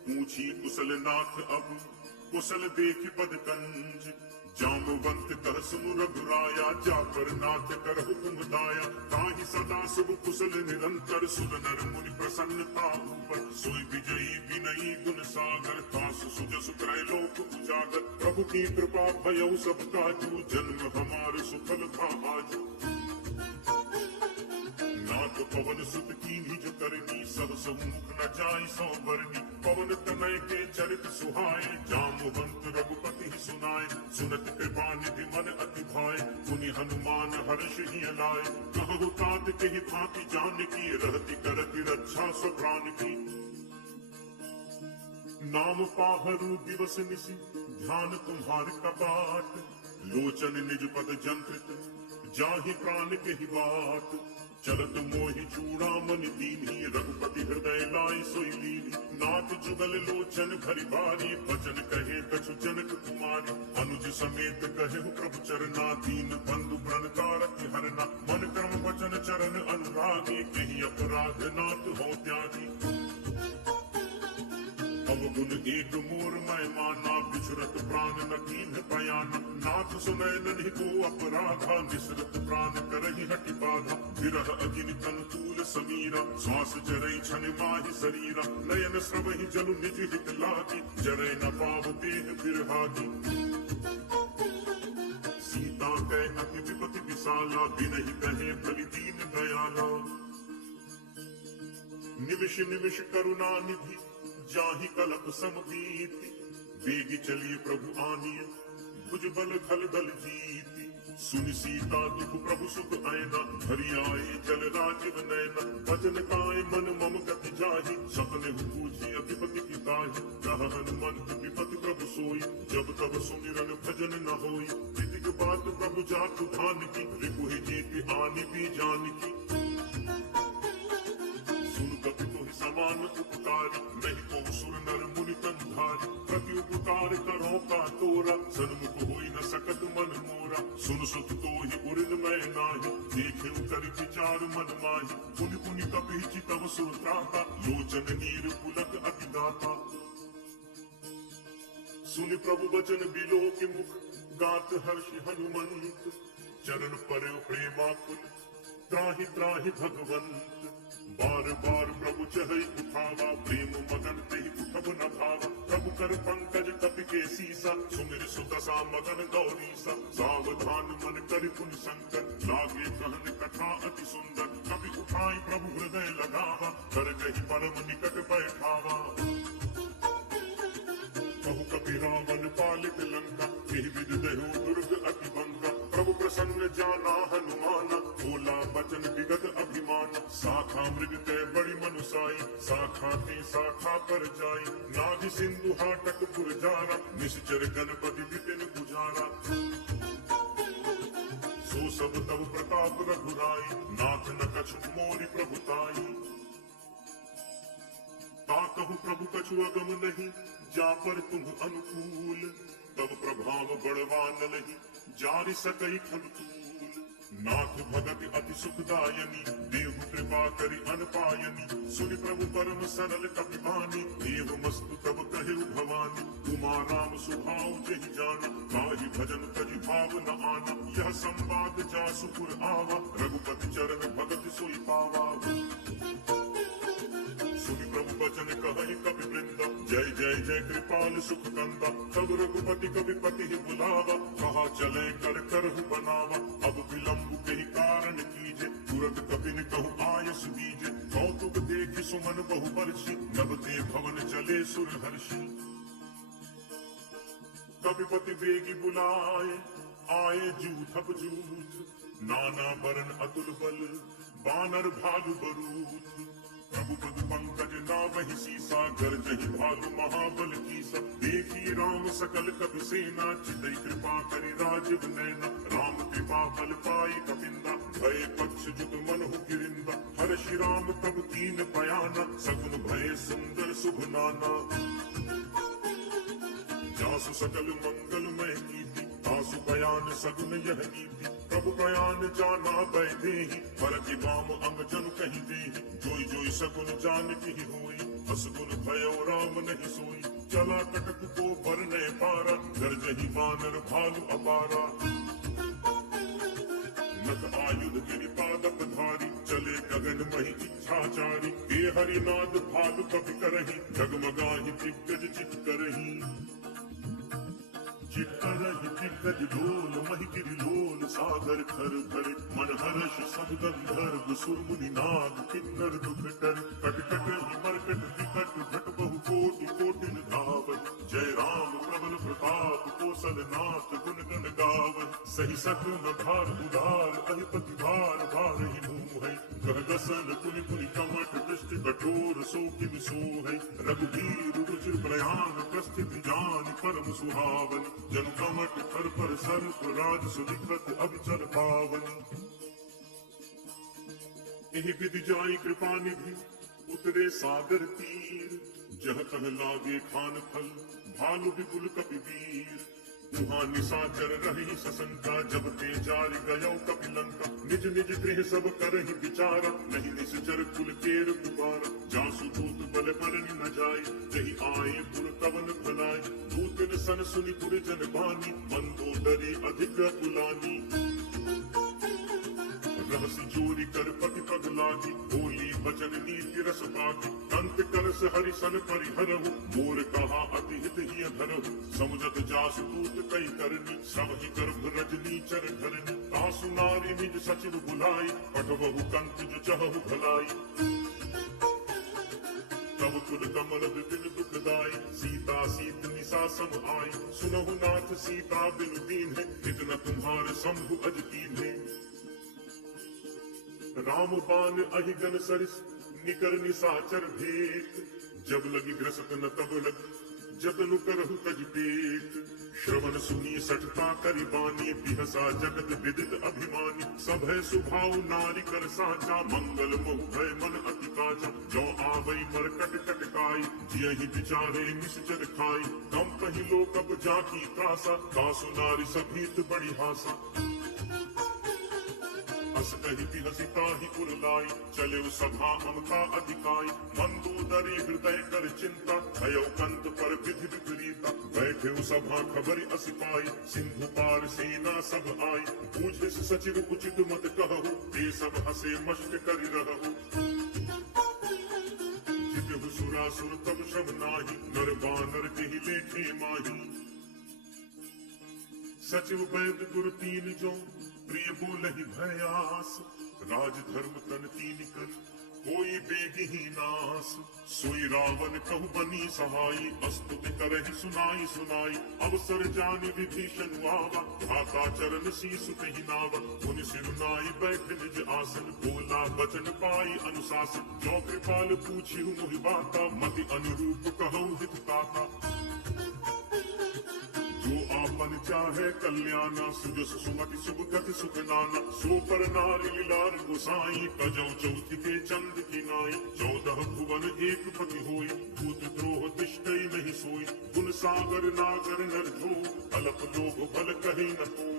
पूछी कुशल नाथ अब, कुशल देखि पद कंज। जामवंत कर सुनु रघुराया, जाकर नाथ करहु तुम दाया। ताहि सदा शुभ कुशल निरंतर, सुर नर मुनि प्रसन्नता ऊपर। सोई विजयी विनयी गुण सागर, तासु सुजसु त्रैलोक उजागर। प्रभु की कृपा भयउ सब काजू, जन्म हमार सुफल भा आजू। नाथ पवन सुत कीन्ही जो करनी, सब मुख न जाई सौ बरनी। पवन तनय के चरित सुहाए, जामवंत रघुपति ही सुनाए। सुनत कृपा निधि मन अति भाए, मुनि हनुमान हर्ष ही लाए। कहु तात केहि भांति जान की, रहति करति रक्षा स्व प्राण की। नाम पाहरु दिवस निशि, ध्यान तुम्हारे कपाट। लोचन निज पद जंत्रित, जाहि प्राण केहि बाट। चलत मोहि चूड़ामणि दीन्ही, रघुपति हृदय लाई सोई लीनी। नाथ जुगल लोचन भरि बारी, बचन कहे कछु जनक कुमारी। अनुज समेत कहेहु प्रभु चरना, दीन बंधु प्रण कारति हरना। मन क्रम वचन चरण अनुरागी, केहि अपराध नाथ हो त्यागी। अवगुण एक मोर मैं माना, बिछुरत प्राण न कीन्ह बयाना। नाथ सुनय नन्हि को अपराधा, निसरत प्राण करहि हठि बाधा। विरह अगिनि तन तूल समीरा, श्वास जरई छन माहि शरीरा। नयन श्रवहि जलु निज हित लागी, जरय न पाव देह बिरहागी। सीता कै अति विपति विशाला, बिनहि कहे बलि दीन दयाला। निमिष निमिष करुणा निधि जाहि कलप समबीति वेगी चलिए प्रभु आनिय भुजबल खल दल जीति सुनि सीता दुख प्रभु सुख आयना हरि आए जल राजीव नैना भजन काय मन मम गति जाहि सपने पूछी अधिपति पिताहि कह हनुमंत विपति प्रभु सोई जब तब सुमिरन भजन न होई विदिक बात प्रभु जातु धान की रिपुहि जीति आनि भी जान की सुन कपि तुहि समान उपकारी नहीं को सुर नर मुनि कंधारी प्रति उपकार करो का तोरा सन्मुख होई न सकत मन मोरा सुन सुत तो ही उरिन मैं नाही देखे कर विचार मन माही पुनि पुनि कपि चितव सुरताता लोचन नीर पुलक अति दाता सुनि प्रभु वचन बिलो के मुख गात हर्ष हनुमंत चरण पर प्रेमाकुल त्राहि त्राहि भगवंत बार बार प्रभु चहई उठावा प्रेम मगन तेहि उठब न भावा प्रभु कर पंकज कपि के सीसा सुमिर सुदशा मगन गौरीसा सावधान मन करि पुनि संकर लागे कहन कथा अति सुंदर कपि उठाई प्रभु हृदय लगावा कर गही परम निकट बैठावा कहु कपि रावण पालित लंका एहि विध देहु दुर्ग अति बंका प्रभु प्रसन्न जाना हनुमाना बोला बचन विगत अभिमान शाखा मृग ते बड़ी मनुसाई शाखा ते शाखा पर जाई नाभि सिंधु हाटक पुरजारा निश्चर गणपति विपिन गुजारा सो सब तब प्रताप रघुराई नाथ न कछु मोरि प्रभुताई ताकहु प्रभु कछु अगम नहीं जा पर तुम अनुकूल तब प्रभाव बड़वान नहीं जारि सकई खलतूल नाथ भगति अति सुखदायनी देहु कृपा करि अनपायनी सुनि प्रभु परम सरल कपिबानी देव मस्तु तब कहिउ भवानी उमा राम सुभाव जहि जाना काहि भजन तजि भाव न आना यह संवाद जासुपुर आवा रघुपति चरण भगति सोई पावा सुनि प्रभु वचन कहहि कपि वृंद जय जय जय कृपाल सुख कंदा तब रघुपति कवि पति ही बुलावा कहा चले कर करहु बनावा अब विलंब के कारण कीजे तुरंत कपि न कहु आयस दीजे कौतुक देखि सुमन बहु बरसी नभ ते भवन चले सुर हर्षि कपिपति बेगी बुलाए आए जूथब जूथ नाना बरन अतुल बल बानर भालु बरूथ प्रभु पद पंकज नावहि सीसा गर्जहि भालु महाबल कीसा देखी राम सकल कपि सेना चितई कृपा करि राजीव नैना राम कृपा बल पाई कपिंदा भय पक्ष जुग मनहु गिरिंदा हर्षि राम तब कीन पयाना सगुन भय सुंदर शुभ नाना जासु सकल मंगलमय कीर्ति तासु बयान सगुन यह नीति प्रभु बयान जाना बैदेहि भरति वाम अंग जनु कहि देहि जोई जोई सगुन जान की होई असगुन भयो राम नहीं सोई चला कटक को बरने पारा गर्जहि वानर भालु अपारा नख आयुध गिरि पादप धारी चले गगन महि इच्छाचारी हे हरिनाद भालु कपि करहि जगमगाहि दिग्गज चित करहि चित्तरहि दिग्गज डोल महि गिरि लोल सागर खर भरे मन हर्ष सब गंधर्व सुर मुनि नाग किन्नर दुख डर कट कट ही मरकट विकट घट बहु कोटि कोटिन धावै जय राम प्रबल प्रताप कौशल नाथ गुण गण गावै सही सकल धार उदार अधिपति भार भार ही मुँह है कह गसन पुनि पुनि कमठ दृष्टि कठोर सो किन सोहै रघुवीर रुचिर प्रयाण प्रस्थित जान परम सुहावन जन कमट कर पर सर्प राज सुदिखत अभिचर पावन एहि विधि जाई कृपा निधि उतरे सागर तीर जह तह लागे खान फल भालु विपुल कपि वीर वहाँ निशाचर रही सशंका जब ते जारि गयो कपि लंका निज निज गृह सब करहि विचारा नहीं निश्चर कुल केर दुबारा जासु दूत बल बरनि न जाय जहि आए पुर कवन भलाई दूतन सन सुनि पुर जन बानी मंदोदरी अधिक पुलानी रहसी जोरी कर पति पग लागी बोली बचन नीति रस पागी अंत करस हरि सन परिहरहु मोर कहा अति हित ही धरहु समुझत जासु दूत कई करनी सब ही गर्भ रजनी चर धरनी तासु नारी निज सचिव बुलाई पठवहु कंत जो चहु भलाई तब कुल कमल विपिन दुखदाई, सीता सीत निशा सम आई, सुनहु नाथ सीता बिनु दीन है, इतना तुम्हारे शंभु अज कीन है। राम बाण अहिगन सरिस निकर निशाचर भेद, जब लगी ग्रसत न तब लगी जतनु करहु तज पेट। श्रवण सुनी सठता करि बानी, बिहसा जगत विदित अभिमानी, सभय सुभाव नारी कर साचा, मंगल मोह भय मन अति काचा। जो आवई मरकट कटकाई, जियहि विचारे निश्चर खाई, कम कही लोक अब जाकी त्रासा, दासु नारी सभीत बड़ी हासा। हस कही बिहसिता ही उरलाई, चले सभा ममता अधिकाई, मंदोदरी हृदय कर चिंता, भयो कंत पर विधि विपरीता। बैठे सभा खबर अस पाई, सिंधु पार सेना सब आई, पूछे सचिव उचित मत कहु, ते सब हसे मष्ट करि रहु। जितहु सुरासुर तब शब नाही, नर बानर जेहि लेखे माही। सचिव वैद गुरु तीन जो, प्रिय बोलहि भयास, राज धर्म तन तीन कर, कोई बेगहि नास। सोई रावण कहु बनी सहाई, अस्तुति करहि सुनाई सुनाई, अवसर जानि विभीषण आवा, भ्राता चरण शीस कहि नावा। मुनि सिरुनाई बैठ निज आसन, बोला बचन पाई अनुशासन, जो कृपाल पूछिहु मोहि बाता, मति अनुरूप कहु हित ताता। जो आपन चाहे कल्याणा, सुजस सुमति सुख गति सुख नाना, सो पर नारी लीलार गोसाई, कजौ चौथि के चंद की नाई। 14 भुवन एक पति होई, भूत द्रोह तिष्ठई नहीं सोई, गुण सागर नागर नर धो, अल्प लोभ भल कही न को।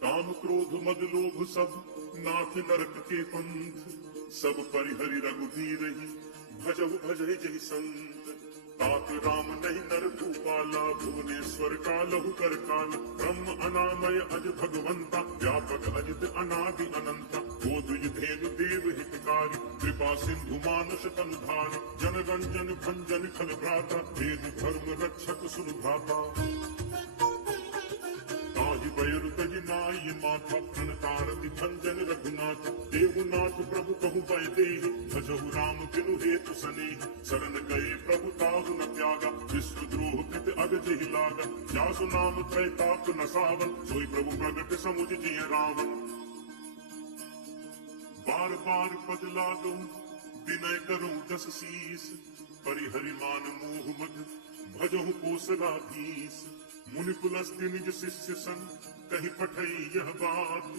काम क्रोध मद लोभ सब, नाथ नरक के पंथ, सब परिहरि रघुवीर ही, भजहु भजहि जहि संत। तात राम नहीं नर भूपाला, भुवनेश्वर का लहु कर काल, ब्रह्म अनामय अज भगवंता, व्यापक अजित अनादि अनंता। गोदुज धेनु देव हितकारी, कृपा सिंधु मानुष तनुधारी, जन रंजन भंजन खल भ्राता, वेद धर्म रक्षक सुनु भ्राता। बैरु तजि नाई माथा, प्रणतारति भंजन रघुनाथ, देवनाथ प्रभु कहु भय देहि, भजहु राम बिनु हेतु सनेहि। शरण गए प्रभु ताहु न त्यागा, विश्व द्रोह कृत अगजहि लागा। जासु नाम त्रैताप न सावन, सोई प्रभु प्रगट समुझ जिय रावण। बार बार पद लागू, विनय करूं दस शीस, परिहरि मान मोह मद, भजहु कोसलाधीश। मुनि पुलस्त्य निज शिष्य सन, कही पठई यह बात,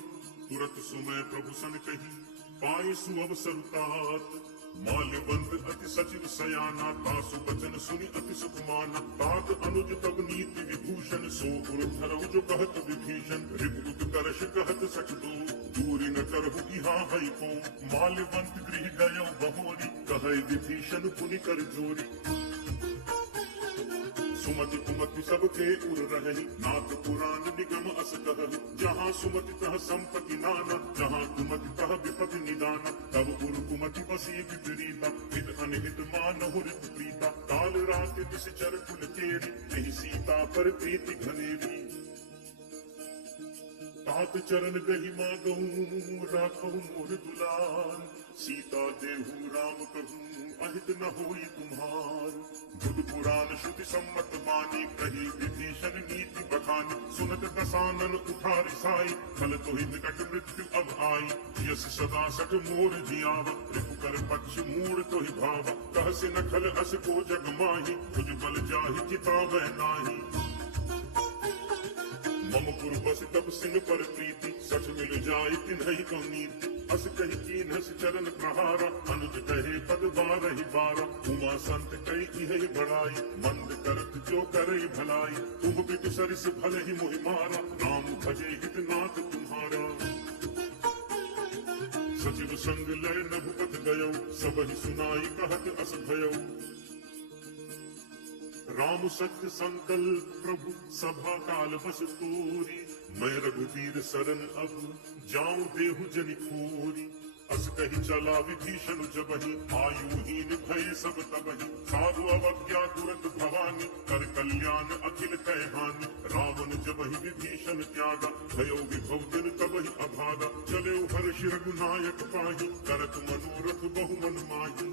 तुरत सुमय प्रभु सन कही, पाई सुअवसर तात। माल्यवंत अति सचिव सयाना, तासु बचन सुनि अति सुख माना। तात अनुज तब नीति विभूषण, सो गुरु धरऊ जो कहत विभीषण। रिपुत करश कहत सच दो, दूरी न करहु इहा भई को। माल्यवंत गृह गयो बहोरी, कहै विभीषण पुनि कर जोरी। सुमति कुमति सबके उर रही, नाथ पुराण निगम अस कहहि। जहाँ सुमति तह संपत्ति नाना, जहाँ कुमति तह विपत्ति निदाना। तब उर कुमति बसी विपरीता, हित अनहित मानहु रित प्रीता। काल रात निश्चर कुल केरी, नहीं सीता पर प्रीति घनेरी। तात चरण गहि मागहु, राखहु मोर दुलार। सीता देहु राम कहूँ, अहित न होई तुम्हार। बुध पुराण श्रुति सम्मत बानी, कही विभीषण नीति बखानी। सुनत दसानन उठारि साई, फल तोहि निकट मृत्यु अब आई। यस सदा सठ मोर जियावा, रिपु कर पक्ष मूढ़ तोहि भावा। कहसि न खल अस को जग माही, तुझ बल जाहि जितावै नाही। मम पुर बस तब सिंह पर प्रीति, सच मिल जाय तिन्हि को नीति। अस कही कीन्हस चरण प्रहारा, अनुज कहे पद बारहि बारा। उमा संत कई इहि बड़ाई, मंद करत जो करई भलाई। तुम बिटु सरिस भले ही मोहि मारा, राम भजे हित नाथ तुम्हारा। सचिव संग लय नभुपत गयो, सबहि सुनाई कहत अस भयो। राम सत्य संकल्प प्रभु, सभा काल बस तोरी। मैं रघुवीर शरण अब, जाऊं देहु जनि खोरी। अस कही चला विभीषण जबहि आयुहीन भय सब तबहि साधु अवज्ञा तुरंत भवानी कर कल्याण अखिल कह हानि रावण जबहि विभीषण त्यागा भयो विभव दिन तबहि अभागा चले हर्ष रघुनायक पाहि करत मनोरथ बहु मन माही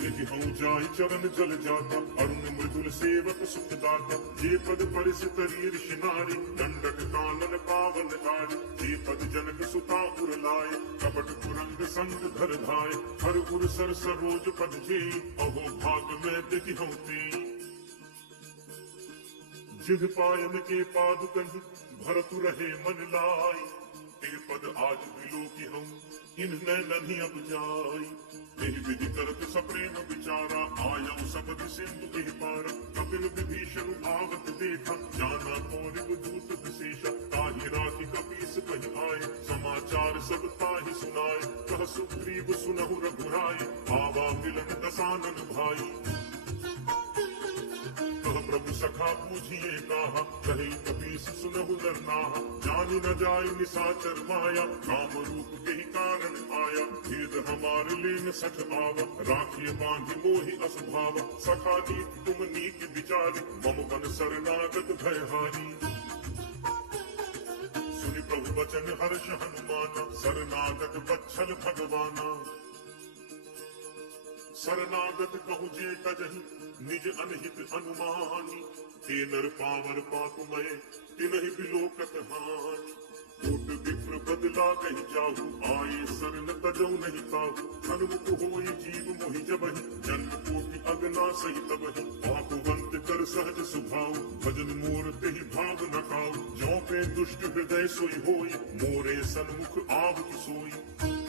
यही हूँ जाहि चरण जल जाता अरुण मृदुल सेवक सुखदाता जे पद परिस तरी ऋषि नारी दंडक कानन पावन धारी जे पद जनक सुता उर लाए कपट कुरंग संग धर धाय हर उर सर सरोज पद जे अहो भाग में देखी हूँ ते जिह पायन के पादुकन भरतु रहे मन लाई ते पद आज विलोकी हूँ इन्हें नहीं अब जाई तेहि विधि करत सप्रेम विचारा आयऊ सपद सिंधु कहि पारा कपिल विभीषण आवत देखा जाना कौरव दूत विशेषा ताहि राखि कपीस कहि आए समाचार सब ताहि सुनाए कह सुग्रीव सुनहु रघुराई आवा मिलन दसानन भाई प्रभु सखा पूछिए कहा कहे कपीस सुनहु नरनाहा जानी न जाय निसाचर माया काम रूप के ही कारण आया भेद हमारे लेन सठ आवा राखिए बांधि मोहि असभाव सखा नीत तुम नीक विचारी मम मन शरणागत भयहारी सुनि प्रभु वचन हर्ष हनुमाना शरणागत वत्सल भगवाना शरणागत कहु जे तजहि निज अनहित अनुमानी ते नर पावर पापमय तिनहि बिलोकत हानि कोट विप्र बदला कहि जाहु आए शरण तजौ नहीं ताहु हनुमुख होई जीव मोहि जबहि जन्म कोटि अगना सहि तबहि पापवंत कर सहज सुभाव भजन मोर तेहि भाव न खाऊ जौ पे दुष्ट हृदय सोई होई मोरे सन्मुख आव सोई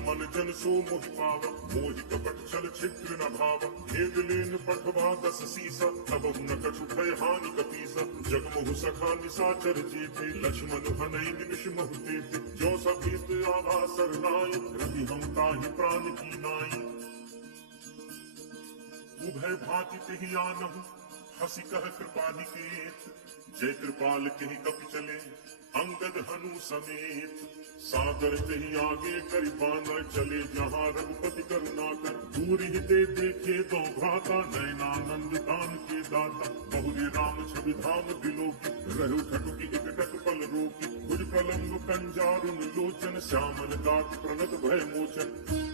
मन जन सो मोहि पावा मोहि कपट छल छिद्र न भावा भेद लेन पठवा दस सीसा तब न कछु भय हानि कपीसा जगमोहु सखा निसाचर जेते लक्ष्मण हनई निमिष महु देते जो सभीत आवा सरनाय रवि हम ताहि प्राण की नाई उभय भांति तेहि आनहु हसी कह कृपा निकेत जय कृपाल केहि कपि चले अंगद हनु समेत सादर तेहि आगे करि बानर चले जहाँ रघुपति करुणा कर दूर ही दे देखे तो भ्राता नयनानंद दान के दाता बहुरी राम छवि धाम बिलोकी रहु ठटुकी एकटक पल रोकी भुज प्रलंब कंजारुन लोचन श्यामल दात प्रणत भय मोचन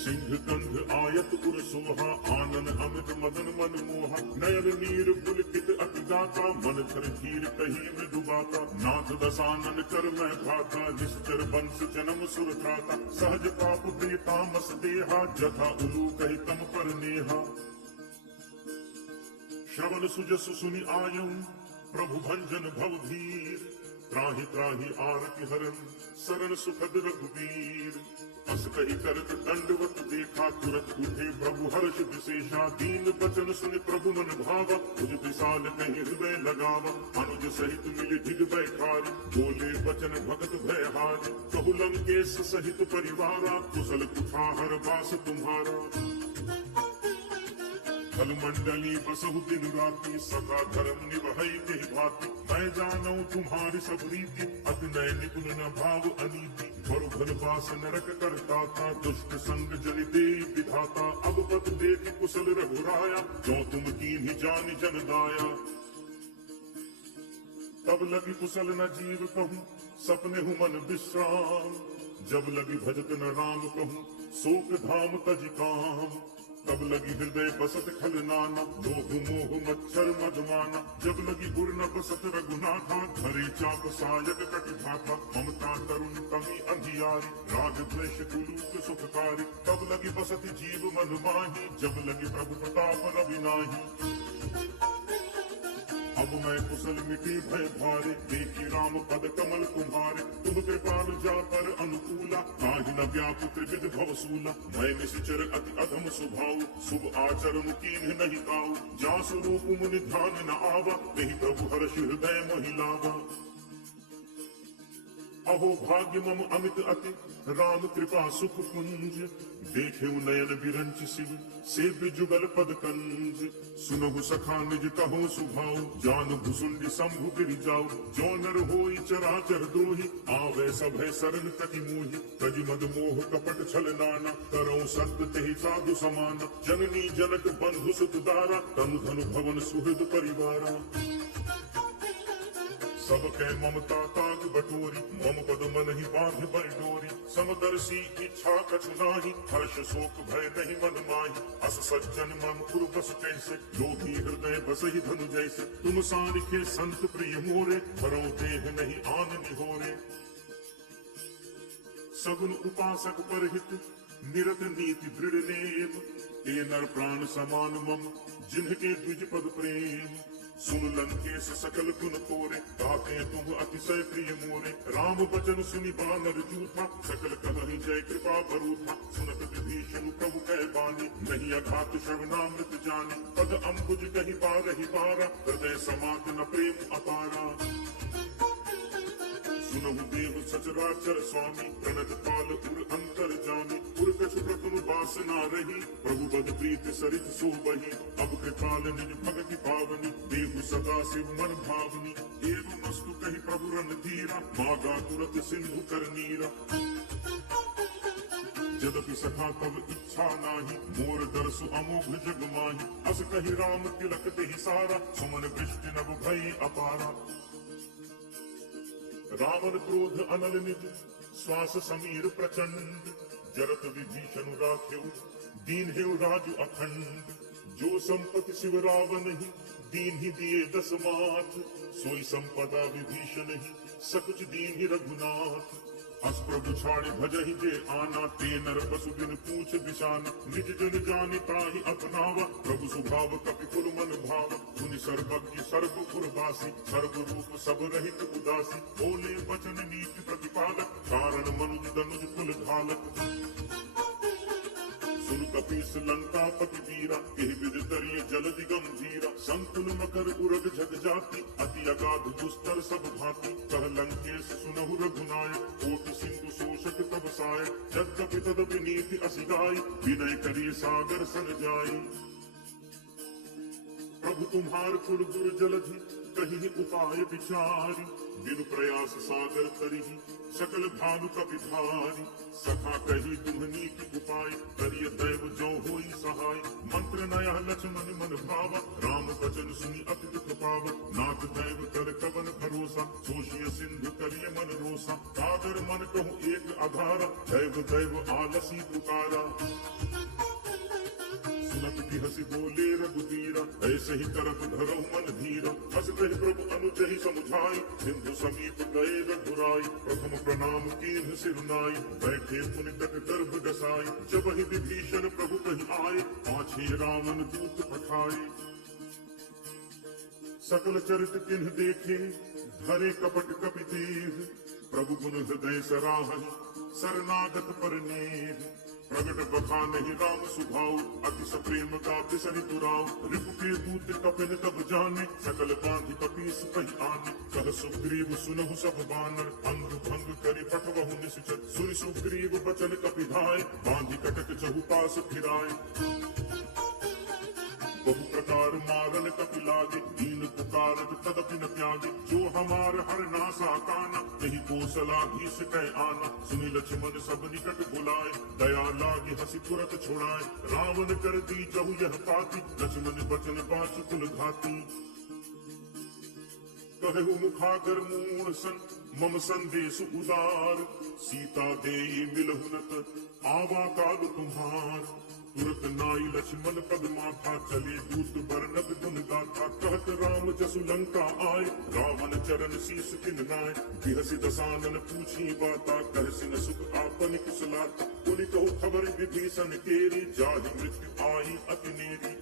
सिंह कंध आयत उर सोहा आनन अमित मदन मन मोहा नयन नीर पुलकित अति गाता मन धर धीर कही मृदु गाता नाथ दसानन कर मैं भाता निश्चर बंश जन्म सुर त्राता सहज पाप प्रियतामस देहा जथा उलू कही तम पर नेहा श्रवण सुजसु सुनि आयऊ प्रभु भंजन भव धीर त्राहि त्राहि आरति हरन सरन सुखद रघुवीर अस कही करत दंडवत देखा तुरत उठे प्रभु हर्ष विशेषा दीन बचन सुनि प्रभु मन भावा तुझ विशाल कहीं हृदय लगावा अनुज सहित मिले ढिग बैठारी बोले बचन भगत भय हारी कहु लंकेश सहित परिवारा कुशल कुठार वास तुम्हारा फल मंडली बसहु दिन राति सदा धर्म निवहई के भांति मैं जानू तुम्हारी सब रीति अति नय निपुण न भाव अनीति बरु घन वास नरक करता था दुष्ट संग जनि दे विधाता अब पद देख कुशल रघुराया जो तुम कीन ही जान जन दाया तब लगी कुशल न जीव कहूँ सपने हूँ मन विश्राम जब लगी भजत न राम कहूँ शोक धाम तज काम तब लगी हृदय बसत खल नाना लोभ मोह मच्छर मधुमाना जब लगी गुर न बसत रघुनाथा धरे चाप सायक कटि भाथा ममता तरुण कमी अंधियारी राग द्वेष कुलूक सुखकारी तब लगी बसत जीव मन माही जब लगी प्रभु प्रताप रवि नाही अब मैं कुशल मिटी भय भारे देखी राम पद कमल तुम्हारे तुम कृपाल जा पर अनुकूला ताहि न व्याप त्रिविध भवसूला मैं निश्चर अति अधम स्वभाव शुभ आचरण कीन नहीं ताऊ जा स्वरूप मुनि ध्यान न आवा नहीं प्रभु हर्ष हृदय महिलावा अहो भाग्य मम अमित अति राम कृपा सुख पुंज देखे नयन बिरंच शिव सेव्य जुगल पद कंज सुनहु सखा निज कहो सुभाव जान भुसुंडी शंभु गिरि जाऊ जो नर होई चराचर दोहि आवे सभय सरन तकी मोहि तजि मद मोह कपट छल नाना करौ सत्य तेहि साधु समान जननी जनक बंधु सुत दारा तनु धनु भवन सुहृद परिवारा सब कै ममता ताग बटोरी मम पद मन ही बांध पर डोरी समदर्शी इच्छा कछु नाही हर्ष शोक भय नहीं मन माही अस सज्जन मम पुर बस कैसे लोभी हृदय बस ही धनु जैसे तुम सारिखे संत प्रिय मोरे भरो देह नहीं आन निहोरे सगुन उपासक पर हित निरत नीति दृढ़ नेम ए नर प्राण समान मम जिनके द्विज पद प्रेम सुन लंकेश सकल गुण तोरे गाते तुम अतिशय प्रिय मोरे राम बचन सुनि बानर जूठा सकल कलहि जय कृपा भरूठा सुनत विभीषण प्रभु कह बानी नहीं अघात श्रवणामृत जाने पद अम्बुज कहि पारहि पारा हृदय समात न प्रेम अपारा सुनहु देव सचराचर स्वामी प्रणत पाल उर अंतर जामी उर कछु प्रथम वासना रही प्रभु बद प्रीत सरित सोबही अब कृपाल निज भगति पावनी देहु सदा शिव मन भावनी एवं मस्तु कही प्रभु रन धीरा मागा तुरत सिंधु कर नीरा यद्यपि सखा तब इच्छा नाही मोर दरसु अमोघ जग माही अस कही राम तिलक तेहि सारा सुमन वृष्टि नभ भई अपारा रावण क्रोध अनल निज श्वास समीर प्रचंड जरत विभीषण राखेउ दीन हेउ राजु अखंड जो संपत्ति शिव रावण ही दीन ही दिए 10 माथ सोई संपदा विभीषण ही सकुच दीन ही रघुनाथ अस प्रभु छाड़े भजहि जे आना ते नर पशु बिन पूछ बिशाना निज जन जानि ताहि अपनावा प्रभु स्वभाव कपि कुल मन भाव सुनि सर्वज्ञ सर्वपुर वासी सर्व रूप सब रहित उदासी बोले वचन नीति प्रतिपालक कारण मनुज तनुज कुल घालक सुन कपीस लंका पति वीरा एहि विद तरिय जलधि गंभीरा संकुल मकर उरग जग जाति अति अगाध दुस्तर सब भांति कह लंकेश सुनहु रघुनायक कोटि सिंधु शोषक तब साय यद्यपि तदपि नीति असिगाई विनय करिय सागर सन जाई प्रभु तुम्हार कुल गुर जलधि कहीं उपाय विचारी बिनु प्रयास सागर तरिहि सकल भानु कपि भारी सखा कही तुम नीति उपाय करिय दैव जो होई सहाय मंत्र नया लक्ष्मण मन भावा राम वचन सुनि अति दुख पावा नाथ दैव कर कवन भरोसा सोशिय सिंधु करिय मन रोसा सागर मन कहूँ एक आधारा दैव दैव आलसी पुकारा सुनत बिहसी बोले रघुवीरा ऐसे ही करत धरो मन धीरा हस कहि प्रभु अनुजहि समुझाई सिंधु समीप गए रघुराई प्रथम प्रणाम कीन्ह सिरुनाई बैठे पुनि तक गर्भ दसाई जब ही विभीषण प्रभु कहि आए पाछे रावण दूत पठाए सकल चरित किन्ह देखे धरे कपट कपि देह प्रभु गुण हृदय सराहहि शरणागत पर नेह प्रगट बखा नहीं राम सुभाव अति सप्रेम का बिसरि तुराव रिपु के दूत कपिन तब जाने सकल बांधि कपीस कहि आने कह सुग्रीव सुनहु सब बानर अंग भंग करि पठवहु निश्चर सुनि सुग्रीव बचन कपि धाय बांधि कटक चहु पास फिराए बहु प्रकार मारन कपि लागे दीन पुकारत तदपि न त्यागे जो हमार हर नासा काना यही कौशलाधीश कह आना सुनि लक्ष्मण सब निकट बुलाए दया लागे हंसी तुरत छुड़ाए रावण कर दी जहु यह पाती लक्ष्मण बचन बाच कुल घाती कहु मुखागर मूण सन मम संदेश उदार सीता देई मिलहु नत आवा काल तुम्हार तुरत नाई लक्ष्मण पद माथा चले दूत बरनत गुण गाथा कहत राम जसु लंका आए रावण चरण शीस किन नाय बिहसि दसानन पूछी बाता कह सिन सुख आपन कुशलाता पुनि कहु खबर विभीषण केरी जाहि मृत्यु आई अति नेरी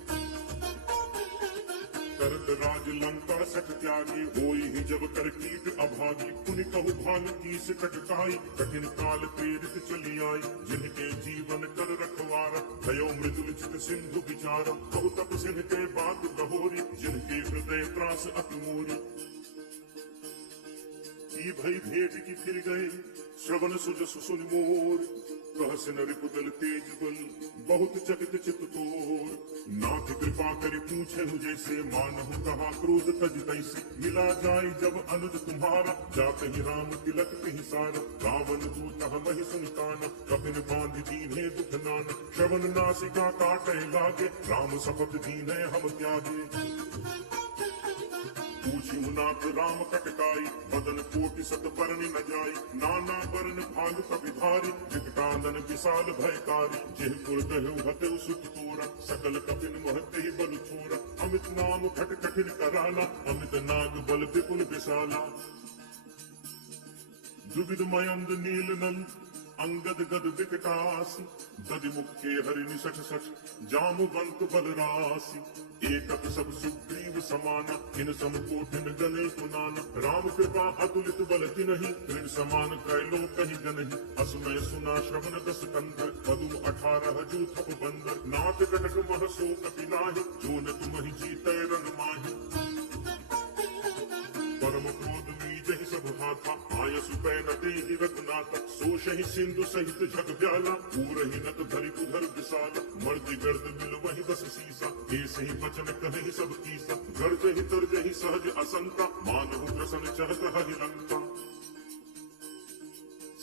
करत राज लंका सठ त्यागी होई ही जब कर कीट अभागी पुनि कहु भानु कीस कटकाई कठिन काल प्रेरित चली आई जिनके जीवन कर रखवारा भयो मृदुल चित सिंधु विचारा कहु तप सिंह के बात कहोरी जिनके हृदय त्रास अति मोरी की भई भेंट की फिर गए श्रवण सुजस सुन मोर कहस नर पुतल तेज बल बहुत चकित चित तोर नाथ कृपा करि पूछे जैसे मानहु कहा क्रोध तज तैसे मिला जाय जब अनुज तुम्हारा जाते ही राम तिलक कहि सारा रावण दूत हमहि सुनताना कपिन बांध दीन्हे दुख नान श्रवण नासिका काटे लागे राम शपथ दीन्हे हम त्यागे पूछिउ नाथ राम कटकाई बदन कोटि सत बरन न जाई नाना बरन भालु कपिधारी विकटानन विशाल भयकारी जेहपुर गहु हतउ सुत तोरा सकल कपिन महते ही बल थोरा अमित नाम खट कठिन कराला अमित नाग बल विपुल विशाला दुविध मयंद नील नल अंगद गद विकटास दधि मुख के हरि निसठ सठ जामवंत बलरासी एकत सब सुग्रीव समाना इन सम कोटिन गने सुनाना राम कृपा अतुलित बल तिनहि तृण समान कैलो कहि गनहि असमय सुना श्रवण दस कंधर पदुम 18 जू थप बंदर नाथ कटक मह सो कपि नाहि जो न तुमहि जीतै रन माहि परम क्रोध मीजहि सब हाथा आयसु पैन देहि रघुनाथ सोषहि सिंधु सहित जग व्याला पूरहि नत धरि उधर विशाला मर्दि गर्द मिल वहि बस सीसा ऐसे ही बचन कहि सब कीसा गर्जहि तर्जहि सहज असंका मानहु प्रसन चहत हरि लंका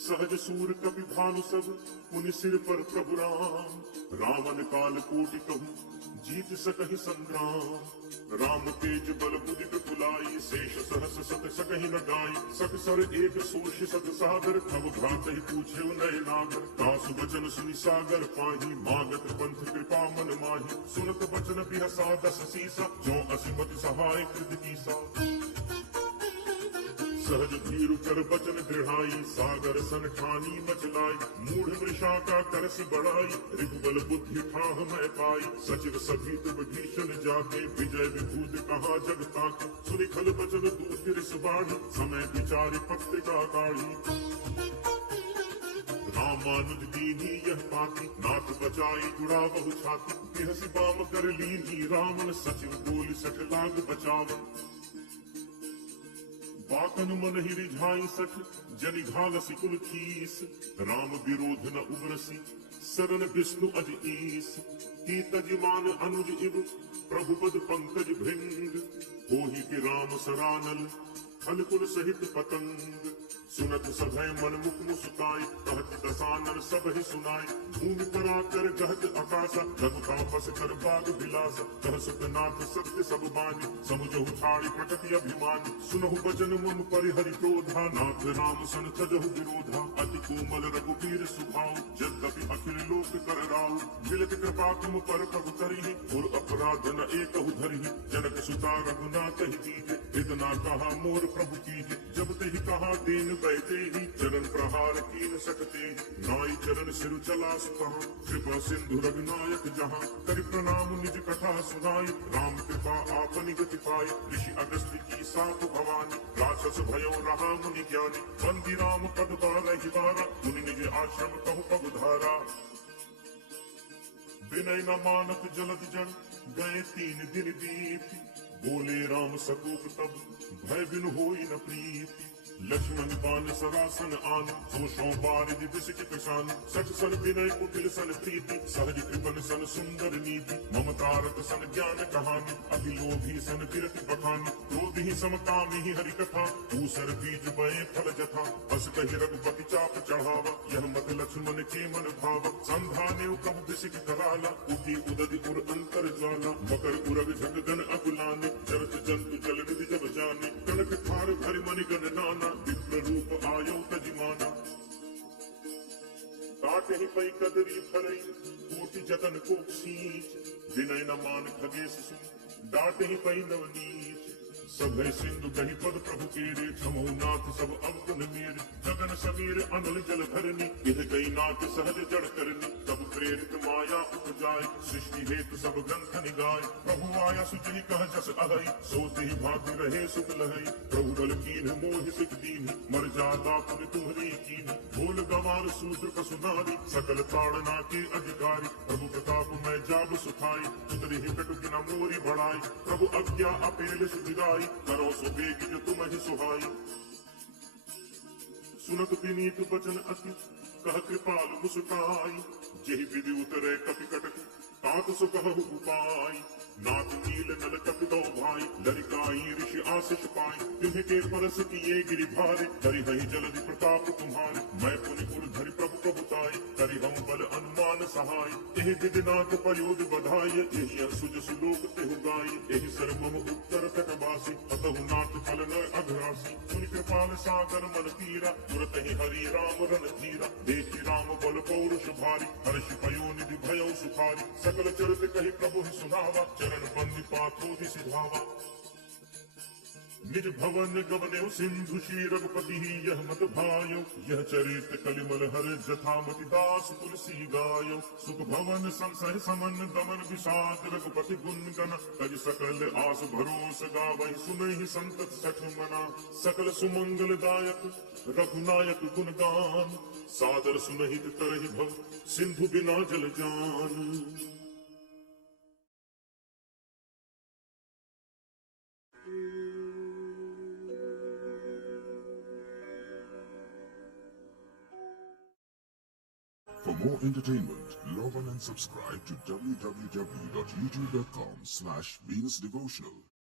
सहज सूर कपि भानु सब पुनि सिर पर प्रभु राम रावण काल कोटि कहु जीत सकहि संग्राम राम तेज बल बुद्धि विपुलाई शेष सहस सत सकहि न गाई सक सर एक सोष सत सागर तब भ्रात ही पूछे नय नागर दासु वचन सुनि सागर पाही मागत पंथ कृपा मन माही सुनत वचन बिहसा दस सीसा जो असिमत सहाय कृत कीसा सहज धीरु कर बचन दृढ़ाई सागर सन ठानी मचलाई मूढ़ वृषा का करसी बढ़ाई रिपुबल बुद्धि ठाह मैं पाई सचिव सभीत विभीषण जाके विजय विभूत कहा जग ताके सुनि खल बचन दूत रिसबाढ़ी समय विचारि पत्रिका काढ़ी रामानुज दीनी यह पाती नाथ बचाई जुड़ा बहु छाती बिहसी बाम कर लीनी रावण सचिव बोल सठ लाग बचावन बाकन मन ही रिझाई सठ जनि घालसी कुल खीस राम विरोध न उबरसी सरन विष्णु अज ईस की तजमान अनुज इव प्रभु पद पंकज भृंग होहि कि राम सरानल खल कुल सहित पतंग सुनत सभय मन मुख मुस्काई कहत दसानन सब ही सुनाई भूमि पर आकर गहत आकाशा रघुतापस कर बाग विलासा कह सुखनाथ सत्य सब बानी समुझ उठाड़ी प्रकृति अभिमानी सुनहु वचन मम परिहरि क्रोधा नाथ राम सन तजहु विरोधा अति कोमल रघुवीर सुभाव यद्यपि अखिल लोक कर राव मिलत कृपा तुम पर प्रभु करिहि और अपराध न एकहु धरिहि जनक सुता रघुनाथ ही दीजे इतना कहा मोर प्रभु कीजे जब ते ही कहा दीन बैठे ही चरण प्रहार कीन सकते नाई चरण सिर चला कहा कृपा सिंधु रघुनायक जहाँ करि प्रणाम निज कथा सुनाई राम कृपा आपनि गति पाई ऋषि अगस्त्य की साप भवानी राक्षस भयो रहा मुनि ज्ञानी बंदी राम पद बारहि बारा मुनि निज आश्रम कहु पग धारा विनय न मानत जलद जन गए 3 दिन बीत बोले राम सकोप तब भय बिनु होई न प्रीति लक्ष्मण बान सरासन आन सोशों बारिद विसिट किसान सच सन विनय कुटिल सन प्रीति सहज कृपन सन सुंदर नीति ममतारत सन ज्ञान कहानी अभिलोभी सन विरति बखानी क्रोध ही समकामी ही हरि कथा ऊसर बीज बये फल जथा बस कहि रघुपति चाप चढ़ावा यह मत लक्ष्मण के मन भावा संधाने प्रभु विसिट कराला उठी उदधि उर अंतर ज्वाला मकर उरग झगगन अकुलाने जरत जंतु जल निधि जब जाने कनक थार भरि मनि गण नाना विप्र रूप आयो तजिमाना काटे ही पई कदरी फरई कोटि जतन को सींच विनय न मान खगेश सुन डाटे ही पई नवनीच सभय सिंधु कही पद प्रभु केरे क्षमो नाथ सब अवगुण मेरे गगन समीर अनल जल धरनी यह कई नाथ सहज जड़ करनी तब प्रेरित माया उपजाय सृष्टि हेतु सब ग्रंथ निगाय प्रभु आया सुजहि कह जस अहै सोते ही भाति रहे सुख लहै प्रभु बल कीन मोहि सिख दीन मर जाता पुनि तुम्हरी कीन भोल गवार सूत्र कसुनारी सकल ताड़ना के अधिकारी प्रभु प्रताप मैं जाब सुखाई उतरी ही कटुकी न मोरी बढ़ाई प्रभु अज्ञा अपेल सुविदाई करो सो बेग जो तुम ही सुहाई सुनत विनीत बचन अति कह कृपाल मुस्काई, जेहि विधि उतरे कपि कटक तात सो कहु उपाय। नाथ नील नल कपि दो भाई, लरिकाई ऋषि आशीष पाई, तुम्हें के परस किए गिरि भारे, करि हहि जलधि प्रताप तुम्हारे। मैं पुनि उर धरि प्रभु प्रभुताई, करि हूँ बल अनुमान सहाय। एहि विधि नाथ पयोध बधाय, यही असुज सुलोक तेहु गाय। एहि सर मम उत्तर तटवासी, अतहु नाथ फल न अघरासी। सुनि कृपाल सागर मन पीरा, तुरत ही हरि राम रन धीरा। देखि राम बल पौरुष भारी, हर्ष पयोनिधि भयउ सुखारी। सकल चरित कहि प्रभु सुनावा, चरण बंदी पाथोधि सिधावा। निज भवन गवनेउ सिंधु श्री रघुपति यह मत भायो। यह चरित कलिमल हर जथामति दास तुलसी गायो। सुख भवन संसह समन दमन विषाद रघुपति गुण गण, तज सकल आस भरोस गावहि सुनहि संतत सठ मना। सकल सुमंगल दायक रघुनायक गुण गान, सादर सुनहित तरहि भव सिंधु बिना जल जान। For more entertainment, log on and subscribe to www.youtube.com/VenusDevotional.